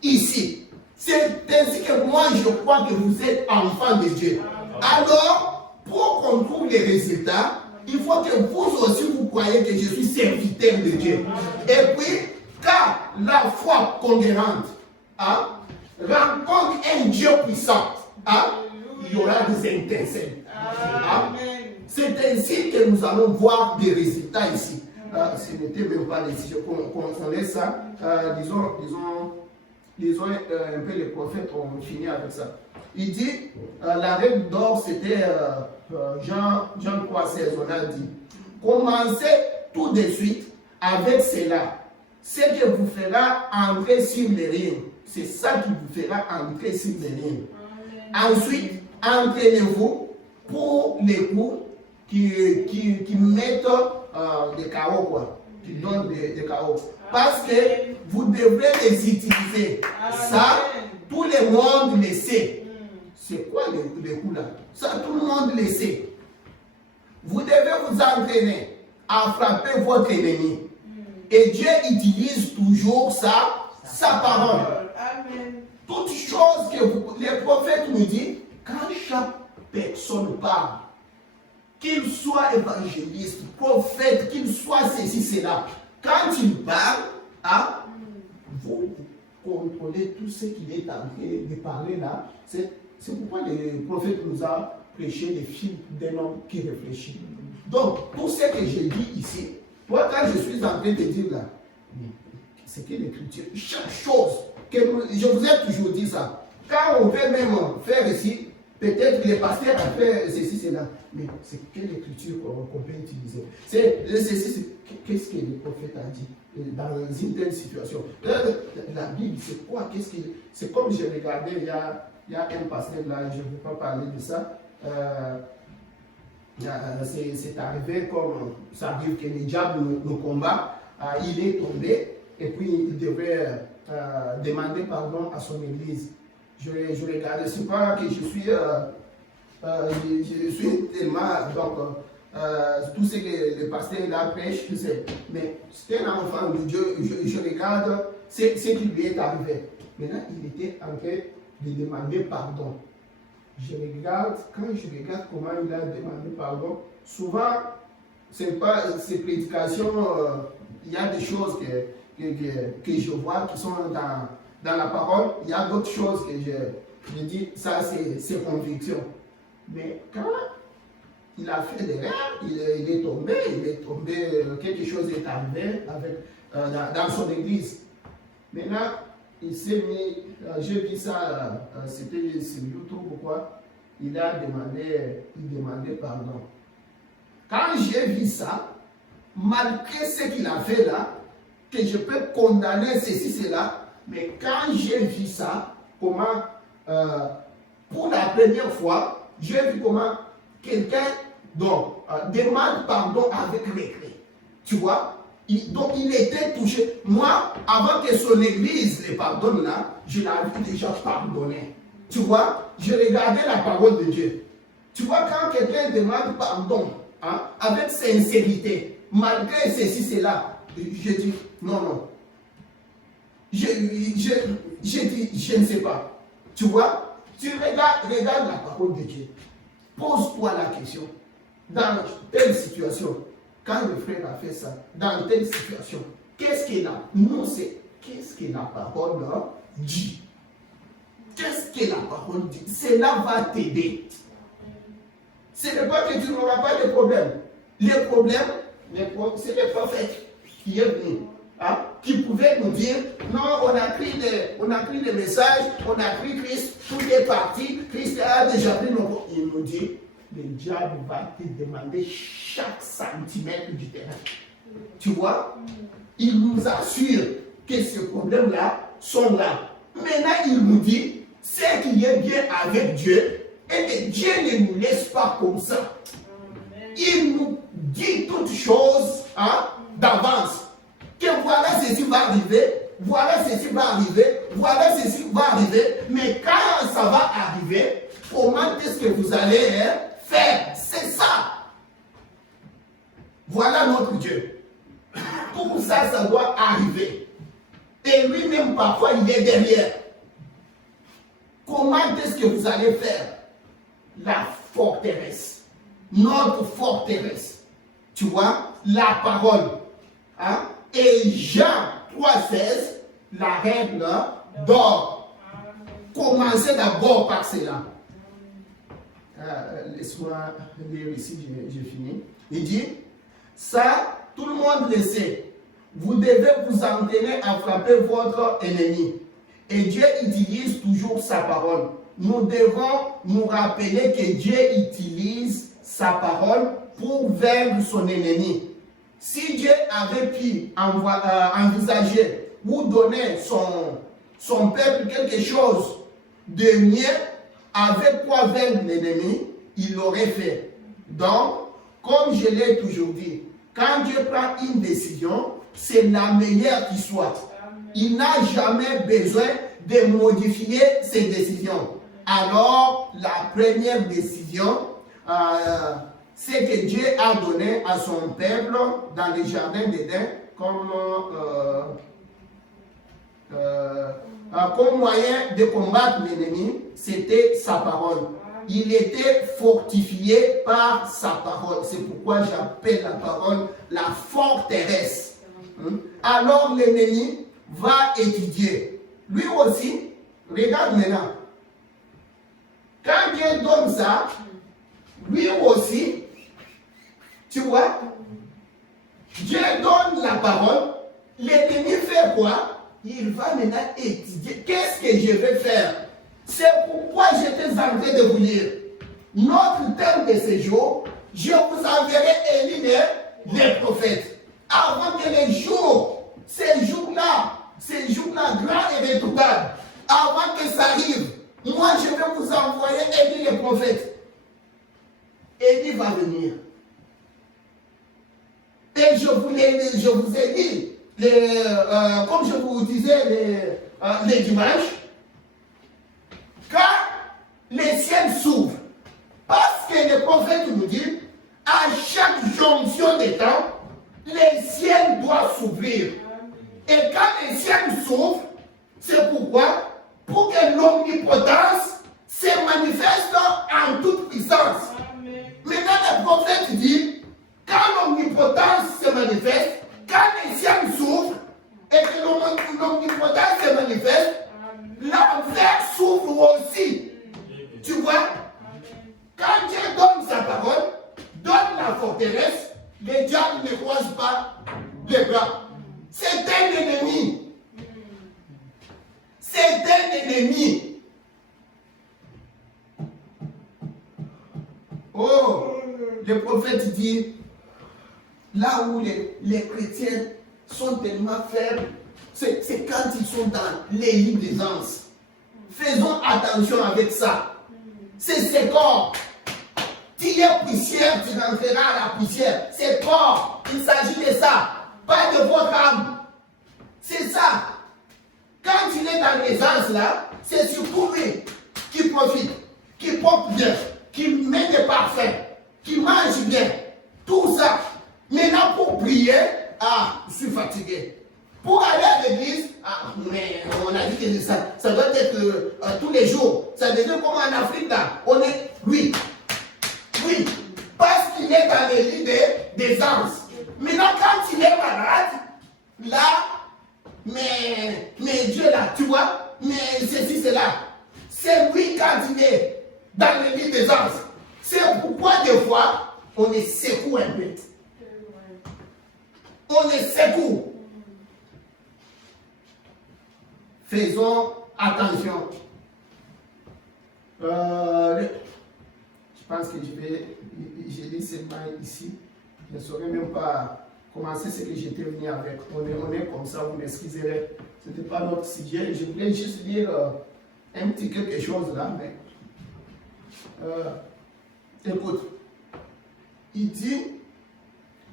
ici? C'est ainsi que moi je crois que vous êtes enfants de Dieu. Alors, pour qu'on trouve les résultats, il faut que vous aussi vous croyez que je suis serviteur de Dieu. Et puis, quand la foi conquérante rencontre un Dieu puissant, il y aura des étincelles. C'est ainsi que nous allons voir des résultats ici. Ce n'était même pas ici, qu'on laisse ça. Disons un peu les prophètes ont fini avec ça. Il dit, la règle d'or, c'était Jean 3, 16, on a dit, commencez tout de suite avec cela. Ce que vous fera entrer sur les lignes. C'est ça qui vous fera entrer sur les lignes. Ensuite, entraînez-vous pour les coups qui mettent des chaos, quoi, qui donnent des chaos. Parce que vous devrez les utiliser. Ça, tout le monde le sait. C'est quoi les coups là? Ça, tout le monde le sait. Vous devez vous entraîner à frapper votre ennemi. Et Dieu utilise toujours sa parole. Amen. Toute chose que les prophètes nous disent, quand chaque personne parle, qu'il soit évangéliste, prophète, qu'il soit ceci, cela, quand il parle, vous contrôlez tout ce qu'il est en train de parler là. C'est pourquoi le prophète nous a prêché les films d'un homme qui réfléchit. Donc, tout ce que j'ai dit ici, moi, quand je suis en train de dire là, c'est que l'écriture, chaque chose, je vous ai toujours dit ça. Quand on veut même faire ici, peut-être les pasteurs ont fait ceci, cela, mais c'est quelle écriture qu'on peut utiliser? Qu'est-ce que le prophète a dit dans une telle situation? La Bible, c'est quoi? C'est comme j'ai regardé, il y a un pasteur là, je ne vais pas parler de ça. C'est arrivé comme ça arrive que le diable nous combat, il est tombé et puis il devait demander pardon à son église. Je regarde, c'est pas que je suis je suis tellement, donc, tout ce que le pasteur là prêche, je sais. Mais c'est un enfant de Dieu, je regarde ce qui lui est arrivé. Maintenant, il était en train de demander pardon. Quand je regarde comment il a demandé pardon, souvent, c'est pas ces prédications, il y a des choses que je vois qui sont dans la parole, il y a d'autres choses que je dis, ça c'est conviction. Mais quand il a fait des rêves, il est tombé, quelque chose est arrivé dans son église. Maintenant, il s'est mis, j'ai vu ça, c'était sur YouTube ou quoi, il demandait pardon. Quand j'ai vu ça, malgré ce qu'il a fait là, que je peux condamner ceci, cela, mais quand j'ai vu ça, comment, pour la première fois, j'ai vu comment quelqu'un demande pardon avec regret. Tu vois? Donc il était touché. Moi, avant que son église le pardonne là, je l'avais déjà pardonné. Tu vois? Je regardais la parole de Dieu. Tu vois, quand quelqu'un demande pardon, hein, avec sincérité, malgré ceci, cela, je dis non. Je dis, je ne sais pas. Tu vois? Tu regardes la parole de Dieu. Pose-toi la question. Dans telle situation, quand le frère a fait ça, dans telle situation, qu'est-ce que la parole dit? Qu'est-ce que la parole dit? Cela va t'aider. Ce n'est pas que tu n'auras pas de problème. Les problèmes, c'est les prophètes qui est venu, hein, qui pouvaient nous dire, non, on a pris le message, on a pris Christ, tout est parti, Christ a déjà pris nos... Il nous dit, le diable va te demander chaque centimètre du terrain. Tu vois? Il nous assure que ces problèmes-là sont là. Maintenant, il nous dit, ce qui est bien avec Dieu, et que Dieu ne nous laisse pas comme ça. Il nous dit toutes choses, hein, d'avance. Que voilà ceci va arriver, voilà ceci va arriver, voilà ceci va arriver. Mais quand ça va arriver, comment est-ce que vous allez faire? C'est ça. Voilà notre Dieu. Tout ça, ça doit arriver. Et lui-même, parfois, il est derrière. Comment est-ce que vous allez faire? La forteresse. Notre forteresse. Tu vois? La parole. Hein? Et Jean 3,16, la règle d'or. Commencez d'abord par cela. Laisse-moi lire ici, j'ai fini. Il dit, ça, tout le monde le sait. Vous devez vous entraîner à frapper votre ennemi. Et Dieu utilise toujours sa parole. Nous devons nous rappeler que Dieu utilise sa parole pour vaincre son ennemi. Si Dieu avait pu envisager ou donner son peuple quelque chose de mieux avec quoi vaincre l'ennemi, il l'aurait fait. Donc, comme je l'ai toujours dit, quand Dieu prend une décision, c'est la meilleure qui soit. Il n'a jamais besoin de modifier ses décisions. Alors, la première décision, c'est que Dieu a donné à son peuple dans le jardin d'Éden comme moyen de combattre l'ennemi, c'était sa parole. Il était fortifié par sa parole. C'est pourquoi j'appelle la parole la forteresse. Alors l'ennemi va étudier. Lui aussi, regarde maintenant. Quand Dieu donne ça, lui aussi, tu vois, Dieu donne la parole, l'ennemi fait quoi? Il va maintenant étudier. Qu'est-ce que je vais faire? C'est pourquoi j'étais en train de vous dire. Notre thème de ce jour, je vous enverrai Élie les prophètes. Avant que les jours, ces jours-là, grands et redoutables, avant que ça arrive, moi je vais vous envoyer Élie les prophètes. Élie va venir. Et je vous ai dit, comme je vous disais les dimanches, quand les ciels s'ouvrent Parce que le prophète nous dit, à chaque jonction des temps, les ciels doivent s'ouvrir. Et quand les ciels s'ouvrent, c'est pourquoi? Pour que l'omnipotence se manifeste en toute puissance. Maintenant, le prophète dit, quand l'omnipotence se manifeste, quand les ciels s'ouvrent, et que l'omnipotence se manifeste, l'enfer s'ouvre aussi. Tu vois? Quand Dieu donne sa parole, donne la forteresse, les diables ne croisent pas les bras. C'est un ennemi. C'est un ennemi. Oh, le prophète dit, là où les chrétiens sont tellement faibles, c'est quand ils sont dans les lits des anges. Faisons attention avec ça. C'est ce corps. Tu es poussière, tu rentreras à la poussière. C'est corps. Il s'agit de ça. Pas de votre âme. C'est ça. Quand il est dans les anges là, c'est surtout lui qui profite, qui porte bien, qui met des parfums, qui mange bien. Tout ça. Maintenant pour prier, je suis fatigué. Pour aller à l'église, mais on a dit que ça doit être tous les jours. Ça devient comme en Afrique là. On est, oui, parce qu'il est dans les lits des anges. Maintenant quand il est malade, là, mais Dieu là, tu vois, mais ceci, c'est là. C'est lui quand il est dans les lits des anges. C'est pourquoi des fois, on est secoue un peu. On est secoue. Faisons attention. Je pense que j'ai dit seulement ici. Je ne saurais même pas commencer ce que j'étais venu avec. On est comme ça, vous m'excuserez. Ce n'était pas notre sujet. Je voulais juste dire un petit quelque chose là, mais écoute. Il dit,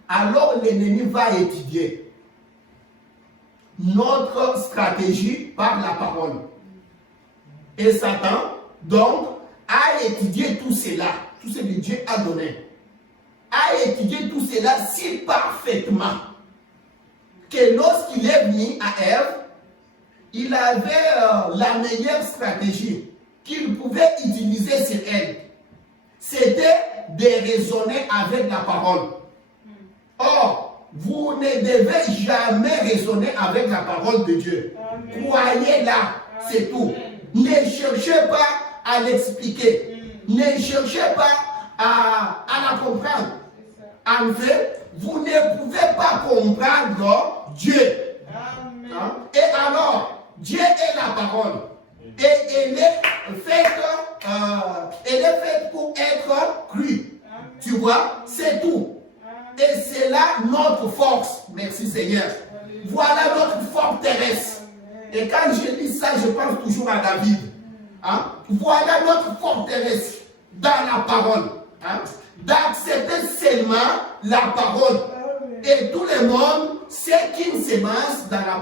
alors l'ennemi va étudier notre stratégie par la parole. Et Satan, donc, a étudié tout cela, tout ce que Dieu a donné, a étudié tout cela si parfaitement que lorsqu'il est venu à Ève, il avait la meilleure stratégie qu'il pouvait utiliser sur elle. C'était de raisonner avec la parole. Or, vous ne devez jamais raisonner avec la parole de Dieu. Croyez-la, c'est tout. Ne cherchez pas à l'expliquer. Ne cherchez pas à la comprendre. En fait, vous ne pouvez pas comprendre Dieu. Hein? Et alors, Dieu est la parole. Et elle est faite pour être crue. Tu vois, c'est tout. Et c'est là notre force. Merci Seigneur. Voilà notre forteresse. Et quand je lis ça, je pense toujours à David. Hein? Voilà notre forteresse dans la parole. Hein? D'accepter seulement la parole. Et tout le monde sait qu'une semence dans la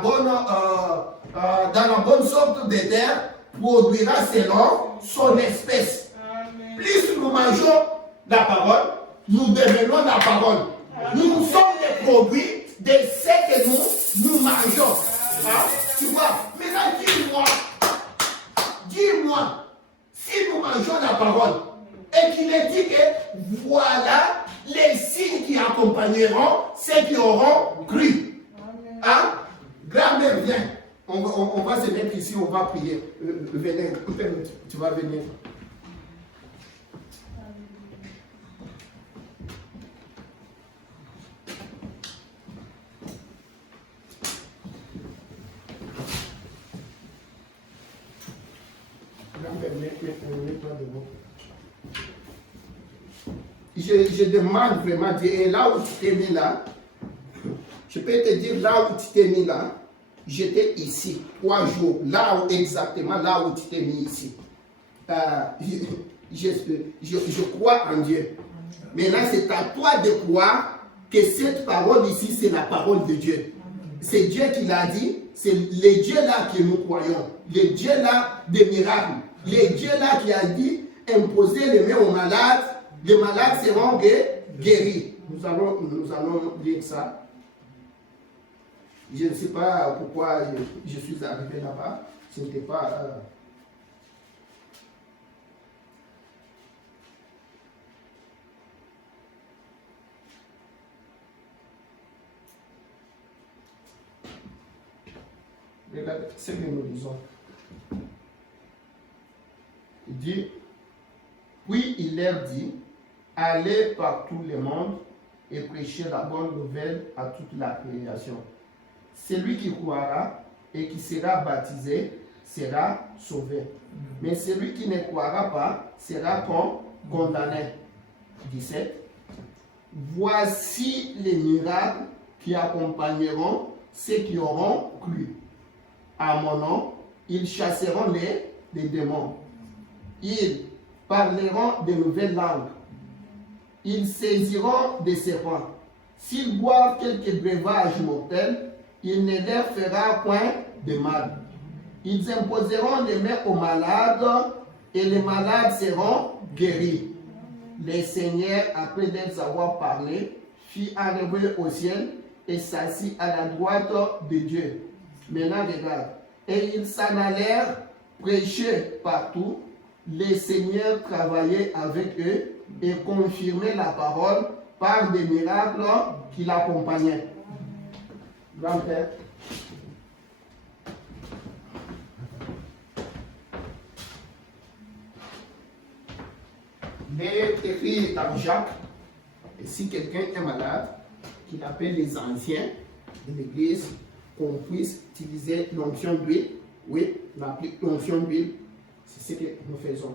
bonne sorte de terre produira selon son espèce. Plus nous mangeons la parole, nous devenons la parole. Nous sommes les produits de ce que nous mangeons. Hein? Tu vois, maintenant dis-moi, si nous mangeons la parole et qu'il est dit que voilà les signes qui accompagneront ceux qui auront cru. Hein? Grand-mère, viens. On va se mettre ici, on va prier. Venez, tu vas venir. Mets-toi debout. Je demande vraiment, et là où tu t'es mis là, je peux te dire là où tu t'es mis là, j'étais ici 3 jours, là où exactement là où tu t'es mis ici. Je crois en Dieu. Maintenant, c'est à toi de croire que cette parole ici, c'est la parole de Dieu. C'est Dieu qui l'a dit, c'est le Dieu là que nous croyons, le Dieu là des miracles, le Dieu là qui a dit, imposer les mains aux malades, les malades seront guéris. Nous allons lire ça. Je ne sais pas pourquoi je suis arrivé là-bas. Ce n'était pas... Regardez ce que nous disons. Il dit, puis il leur dit, allez par tout le monde et prêchez la bonne nouvelle à toute la création. Celui qui croira et qui sera baptisé sera sauvé. Mais celui qui ne croira pas sera condamné. 17. Voici les miracles qui accompagneront ceux qui auront cru. À mon nom, ils chasseront les démons. Ils parleront de nouvelles langues. Ils saisiront des serpents. S'ils boivent quelques breuvages mortels, il ne leur fera point de mal. Ils imposeront les mains aux malades et les malades seront guéris. Le Seigneur, après d'être avoir parlé, fit enlever au ciel et s'assit à la droite de Dieu. Maintenant, regarde. Et ils s'en allèrent prêcher partout. Le Seigneur travaillait avec eux et confirmait la parole par des miracles qui l'accompagnaient. Grand-père. Il est écrit dans Jacques, et si quelqu'un est malade, qu'il appelle les anciens de l'église, qu'on puisse utiliser l'onction d'huile. Oui, on applique l'onction d'huile. C'est ce que nous faisons.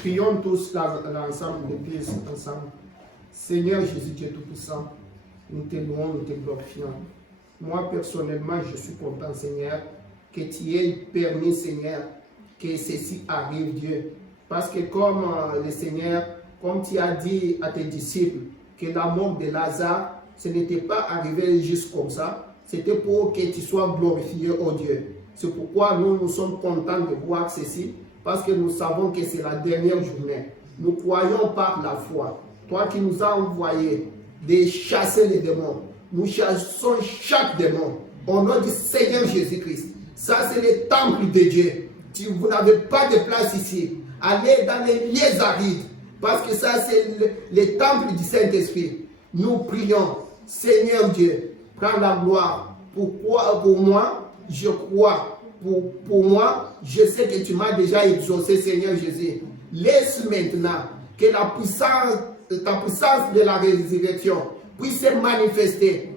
Prions tous l'ensemble, l'Église ensemble. Seigneur Jésus, Dieu Tout-Puissant, nous te louons, nous te glorifions. Moi, personnellement, je suis content, Seigneur, que tu aies permis, Seigneur, que ceci arrive, Dieu. Parce que comme le Seigneur, comme tu as dit à tes disciples, que la mort de Lazare, ce n'était pas arrivé juste comme ça, c'était pour que tu sois glorifié, oh Dieu. C'est pourquoi nous sommes contents de voir ceci, parce que nous savons que c'est la dernière journée. Nous croyons par la foi. Toi qui nous as envoyé de chasser les démons, nous chassons chaque démon au nom du Seigneur Jésus-Christ. Ça, c'est le temple de Dieu. Vous n'avez pas de place ici. Allez dans les lieux arides, parce que ça, c'est le temple du Saint-Esprit. Nous prions, Seigneur Dieu, prends la gloire. Pourquoi pour moi, je crois. Pour moi, je sais que tu m'as déjà exaucé, Seigneur Jésus. Laisse maintenant que ta puissance de la résurrection puisse se manifester,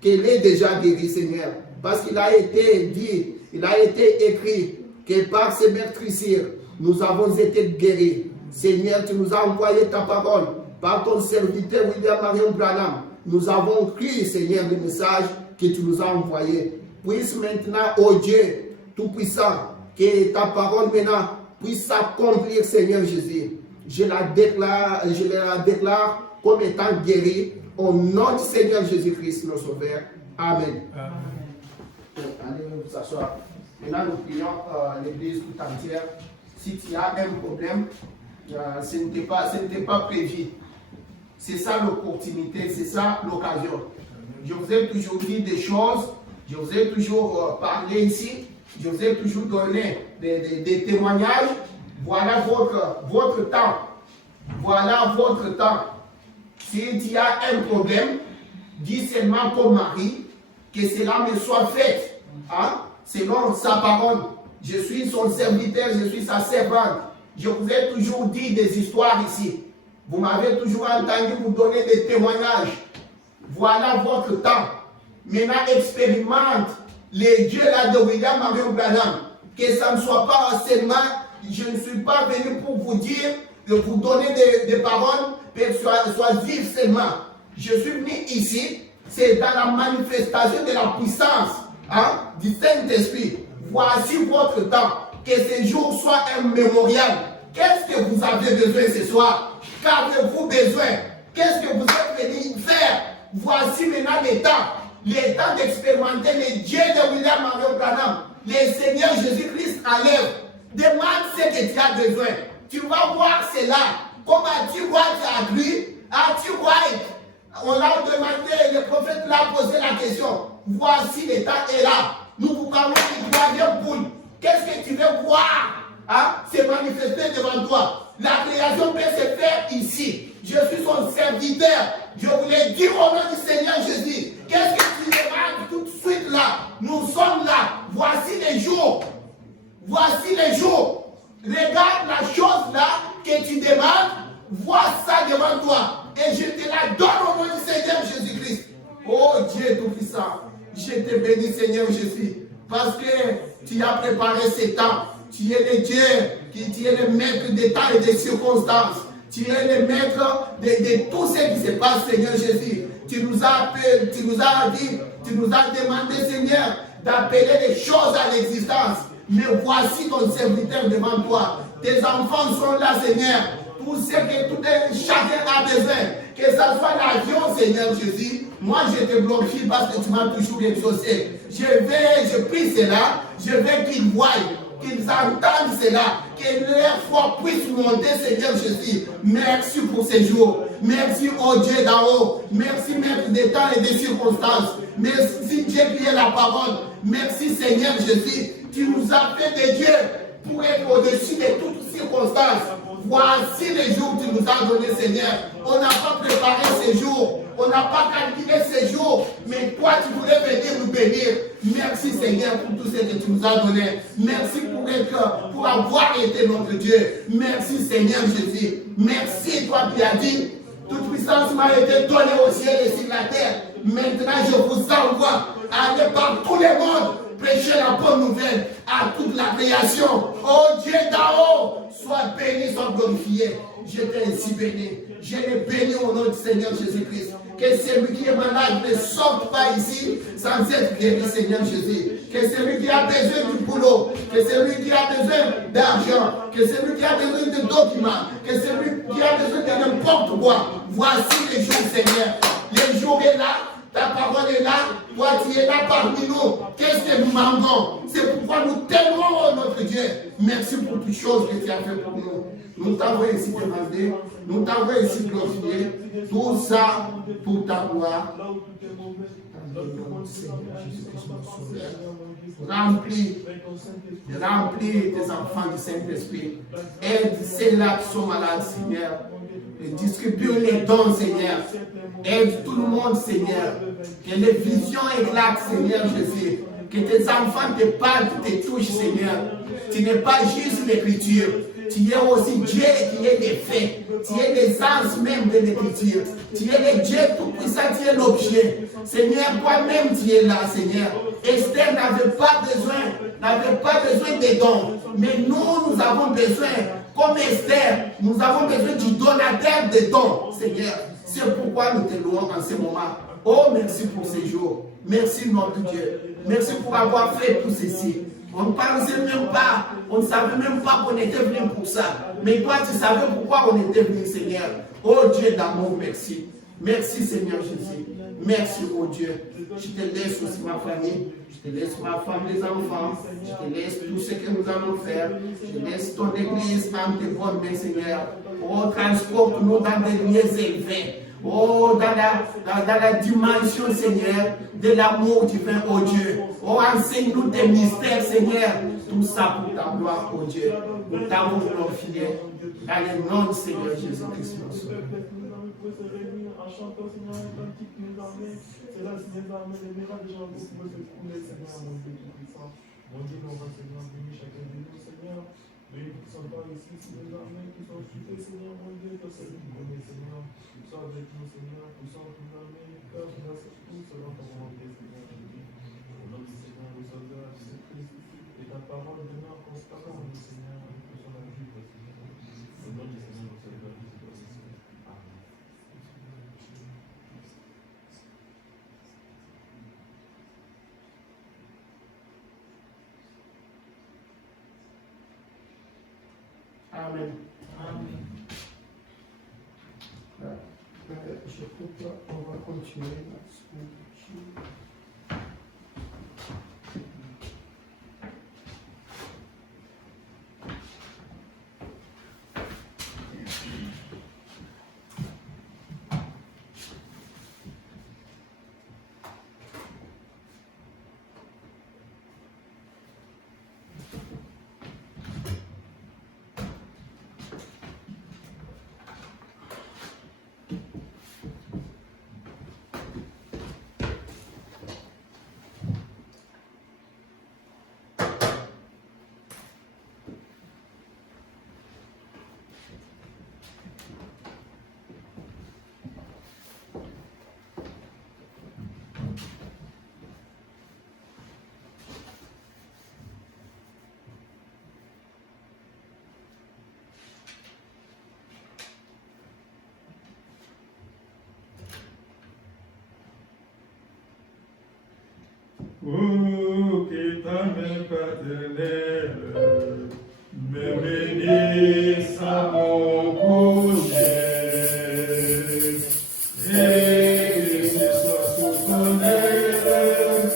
qu'elle est déjà guérie, Seigneur. Parce qu'il a été dit, il a été écrit que par ces meurtrissures, nous avons été guéris. Seigneur, tu nous as envoyé ta parole par ton serviteur William Marion Branham. Nous avons cru, Seigneur, le message que tu nous as envoyé. Puisse maintenant, ô Dieu Tout-Puissant, que ta parole maintenant puisse s'accomplir, Seigneur Jésus. Je la déclare comme étant guérie au nom du Seigneur Jésus-Christ, notre Sauveur. Amen. Allez vous asseoir. Maintenant, nous prions l'Église tout entière. Si tu as un problème, ce n'était pas prévu. C'est ça l'opportunité, c'est ça l'occasion. Je vous ai toujours dit des choses, je vous ai toujours parlé ici, je vous ai toujours donné des témoignages. Voilà votre temps. Voilà votre temps. Si tu as un problème, dis seulement comme Marie, que cela me soit fait, hein, selon sa parole. Je suis son serviteur, je suis sa servante. Je vous ai toujours dit des histoires ici. Vous m'avez toujours entendu vous donner des témoignages. Voilà votre temps. Maintenant, expérimente les dieux là de William Marion Branham. Que ça ne soit pas seulement, je ne suis pas venu pour vous dire, de vous donner des paroles persuasives seulement. Je suis venu ici c'est dans la manifestation de la puissance du Saint-Esprit. Voici votre temps. Que ce jour soit un mémorial. Qu'est-ce que vous avez besoin ce soir? Qu'avez-vous besoin? Qu'est-ce que vous êtes venu faire? Voici maintenant les temps d'expérimenter les dieux de William Marion Branham, le Seigneur Jésus-Christ à l'œuvre. Demande ce que tu as besoin. Tu vas voir cela. Comment tu vois à lui? Tu vois? On l'a demandé, le prophète l'a posé la question. Voici le temps est là. Nous vous parlons du troisième poule. Qu'est-ce que tu veux voir se manifester devant toi? La création peut se faire ici. Je suis son serviteur. Je voulais dire au nom du Seigneur Jésus. Qu'est-ce que tu demandes tout de suite là? Nous sommes là. Voici les jours. Voici les jours. Regarde la chose là que tu demandes. Vois ça devant toi. Et je te la donne au nom du Seigneur Jésus-Christ. Oh Dieu Tout-Puissant. Je te bénis Seigneur Jésus. Parce que tu as préparé ces temps. Tu es le Dieu, tu es le maître des temps et des circonstances. Tu es le maître de tout ce qui se passe, Seigneur Jésus. Tu nous as appelé, tu nous as dit, tu nous as demandé, Seigneur, d'appeler les choses à l'existence. Mais voici ton serviteur devant toi. Tes enfants sont là, Seigneur. Pour ce que tout chacun a besoin. Que ce soit l'avion, Seigneur Jésus. Moi, je te glorifie parce que tu m'as toujours exaucé. Je prie cela. Je veux qu'ils voient, qu'ils entendent cela. Que leur foi puisse monter, Seigneur Jésus. Merci pour ces jours. Merci, oh Dieu d'en haut. Merci, Maître des temps et des circonstances. Merci, Dieu qui est la parole. Merci, Seigneur Jésus. Tu nous as fait des dieux pour être au-dessus de toutes circonstances. Voici les jours que tu nous as donnés, Seigneur. On n'a pas préparé ces jours. On n'a pas calculé ces jours. Mais toi, tu voulais venir nous bénir. Merci, Seigneur, pour tout ce que tu nous as donné. Merci pour avoir été notre Dieu. Merci, Seigneur Jésus. Merci, toi qui as dit, toute puissance m'a été donnée au ciel et sur la terre. Maintenant, je vous envoie à aller par tout le monde. Prêcher la bonne nouvelle à toute la création. Oh Dieu d'en haut, sois béni, sois glorifié. Je t'ai ainsi béni. Je l'ai béni au nom du Seigneur Jésus-Christ. Que celui qui est malade ne sorte pas ici sans être guéri, Seigneur Jésus. Que celui qui a besoin du boulot, que celui qui a besoin d'argent, que celui qui a besoin de documents, que celui qui a besoin de n'importe quoi. Voici les jours, Seigneur. Les jours est là. Ta parole est là, toi tu es là parmi nous. Qu'est-ce que nous manquons? C'est pourquoi nous t'aimons, notre Dieu. Merci pour toutes choses que tu as fait pour nous. Nous t'avons ainsi demandé, nous t'avons ainsi glorifié. Tout ça pour ta gloire. Remplis tes enfants du Saint-Esprit. Aide ceux-là qui sont malades, Seigneur. Distribue les dons, Seigneur. Aide tout le monde, Seigneur. Que les visions éclatent, Seigneur Jésus. Que tes enfants te parlent, te touchent, Seigneur. Tu n'es pas juste l'écriture. Tu es aussi Dieu qui est des faits. Tu es l'essence même de l'écriture. Tu es le Dieu tout-puissant, tu es l'objet. Seigneur, toi-même tu es là, Seigneur. Esther n'avait pas besoin des dons. Mais nous avons besoin, comme Esther, nous avons besoin du donateur des dons, Seigneur. C'est pourquoi nous te louons en ce moment. Oh, merci pour ces jours. Merci, notre Dieu. Merci pour avoir fait tout ceci. On ne pensait même pas, on ne savait même pas qu'on était venu pour ça. Mais toi, tu savais pourquoi on était venu, Seigneur. Oh Dieu d'amour, merci. Merci, Seigneur Jésus. Merci, oh Dieu. Je te laisse aussi ma famille. Je te laisse ma femme, les enfants. Je te laisse tout ce que nous allons faire. Je te laisse ton église en tes bonnes mains, Seigneur. Oh, transporte-nous dans des lieux élevés. Oh, dans la dimension, Seigneur, de l'amour divin, oh Dieu. Oh, enseigne-nous tes mystères, Seigneur. Tout ça pour ta gloire, oh Dieu. Nous t'avons glorifié. Dans le nom du Seigneur Jésus-Christ. Mais qui sont pas ici, c'est les armées qui sont suivies, Seigneur, mon Dieu, que c'est nous connaît, Seigneur. Nous sommes avec nous, Seigneur, nous sommes tous armés, cœur, nous sommes tous selon ta volonté, Seigneur Jésus. Au nom du Seigneur, nous sommes de Jésus-Christ, et ta parole demeure constamment en nous, Seigneur, et nous sommes la vie, Seigneur. Au nom du Seigneur, nous sommes de Jésus-Christ. Amen. Amen. Amen. Je coupe, on va continuer la semaine prochaine. Oh, que ta main paternelle me bénisse à mon projet et que ce soit sous ton aile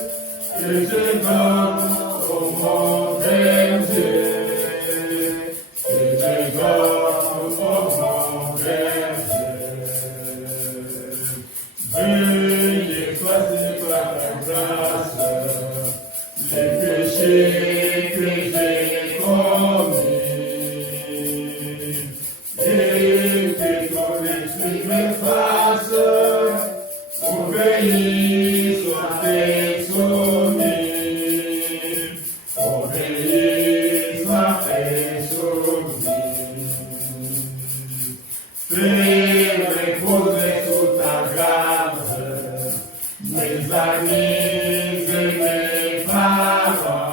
que je donne au monde berger, que je donne au monde berger. Veuillez passer par la grâce les péchés que j'ai commis et que ton esprit m'efface pour veiller sur tes soumis, pour veiller sur tes soumis. Fais reposer sous ta grâce mes amis et mes parents,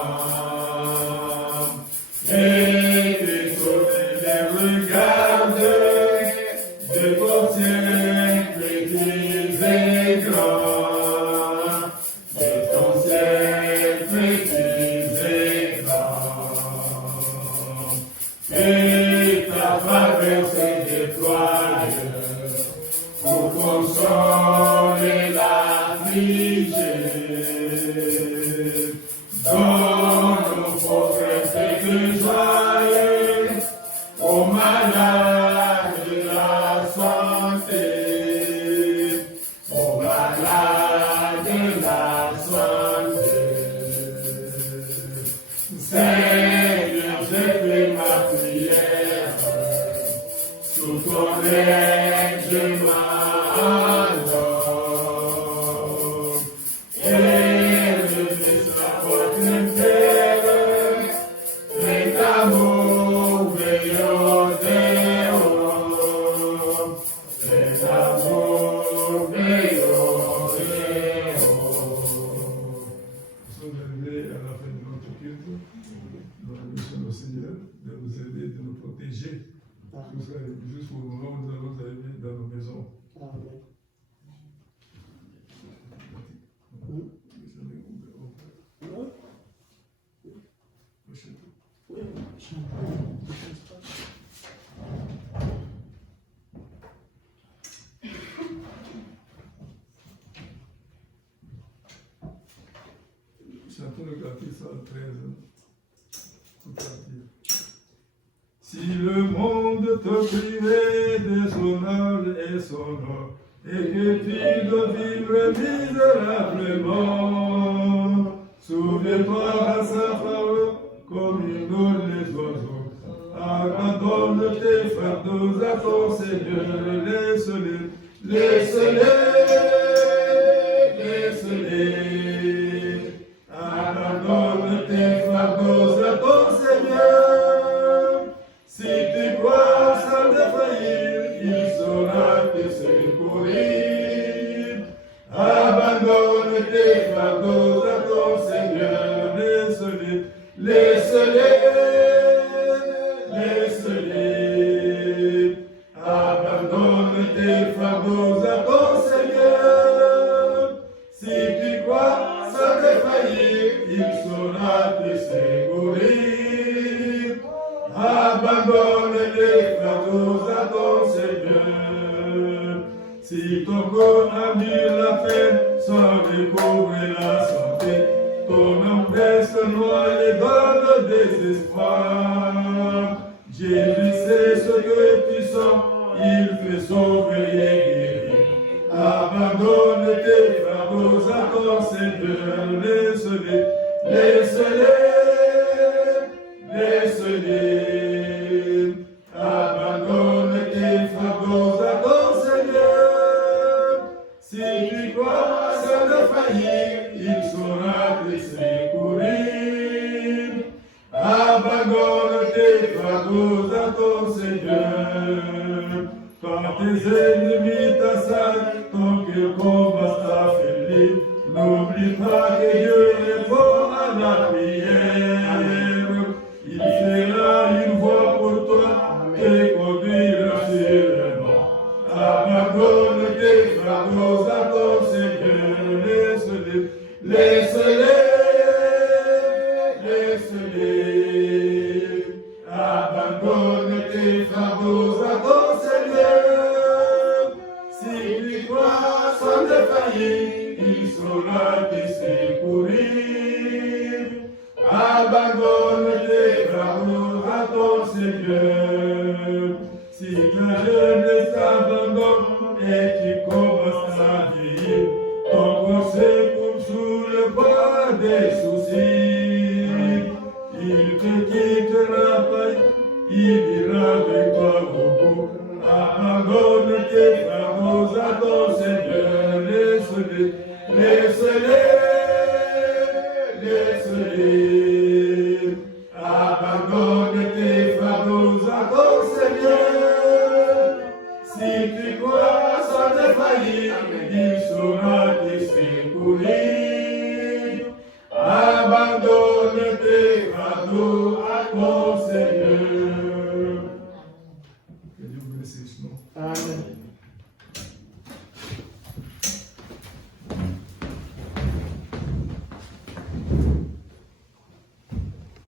et que ton les regarde de ton ciel petits et grands, de ton ciel petits et grands, et ta faveur se déploie pour consoler l'affligé. Donne aux pauvres de joie, aux malades la santé, aux malades la santé. Seigneur, je fais ma prière, sous ton aide je m'endors. Et je fais sa porte terre, et l'amour veillons dehors, et l'amour veillons dehors. Nous sommes arrivés à la fin de notre culte. Nous remercions le Seigneur de nous aider, de nous protéger. Jusqu'au moment où nous allons arriver dans nos maisons. Amen. Chantons le cantique 113. Tout cantique. Si le monde te privait de son âge et son or, et que tu dois vivre misérablement, souviens-toi à sa parole comme une les oiseaux. Abandonne tes fardeaux à ton Seigneur, laisse-les, laisse-les, laisse-les. Abandonne tes fardeaux à ton Seigneur. Si tu crois sans défaillir, il saura te secourir. Abandonne tes fardeaux à ton Seigneur, laisse-les, laisse-les, laisse-les. Abandonne tes fardeaux à ton Seigneur. Si tu crois sans défaillir, il saura te secourir. Abandonne sur la paix, sans recouvrer la santé. Ton nom presse noie et donne le désespoir. Jésus sait ce que tu sens, il fait sauver et guérir. Abandonne tes fardeaux à ton Seigneur, laisse-les, laisse-les, laisse-les. Abandonne tes fardeaux à ton Seigneur. Si tu crois sans de faillir, il saura te secourir. Abandonne tes fardeaux à ton Seigneur. Quand tes ennemis t'assaillent, ton cœur commence à faiblir. N'oublie pas que Dieu répond à la prière. Il fera une voie pour toi, te conduira sûrement. Abandonne tes fardeaux à ton Seigneur, laisse-les, laisse-les, laisse-les. Abandonne tes fardeaux à ton Seigneur. Si tu crois sans défaillir, il saura te secourir.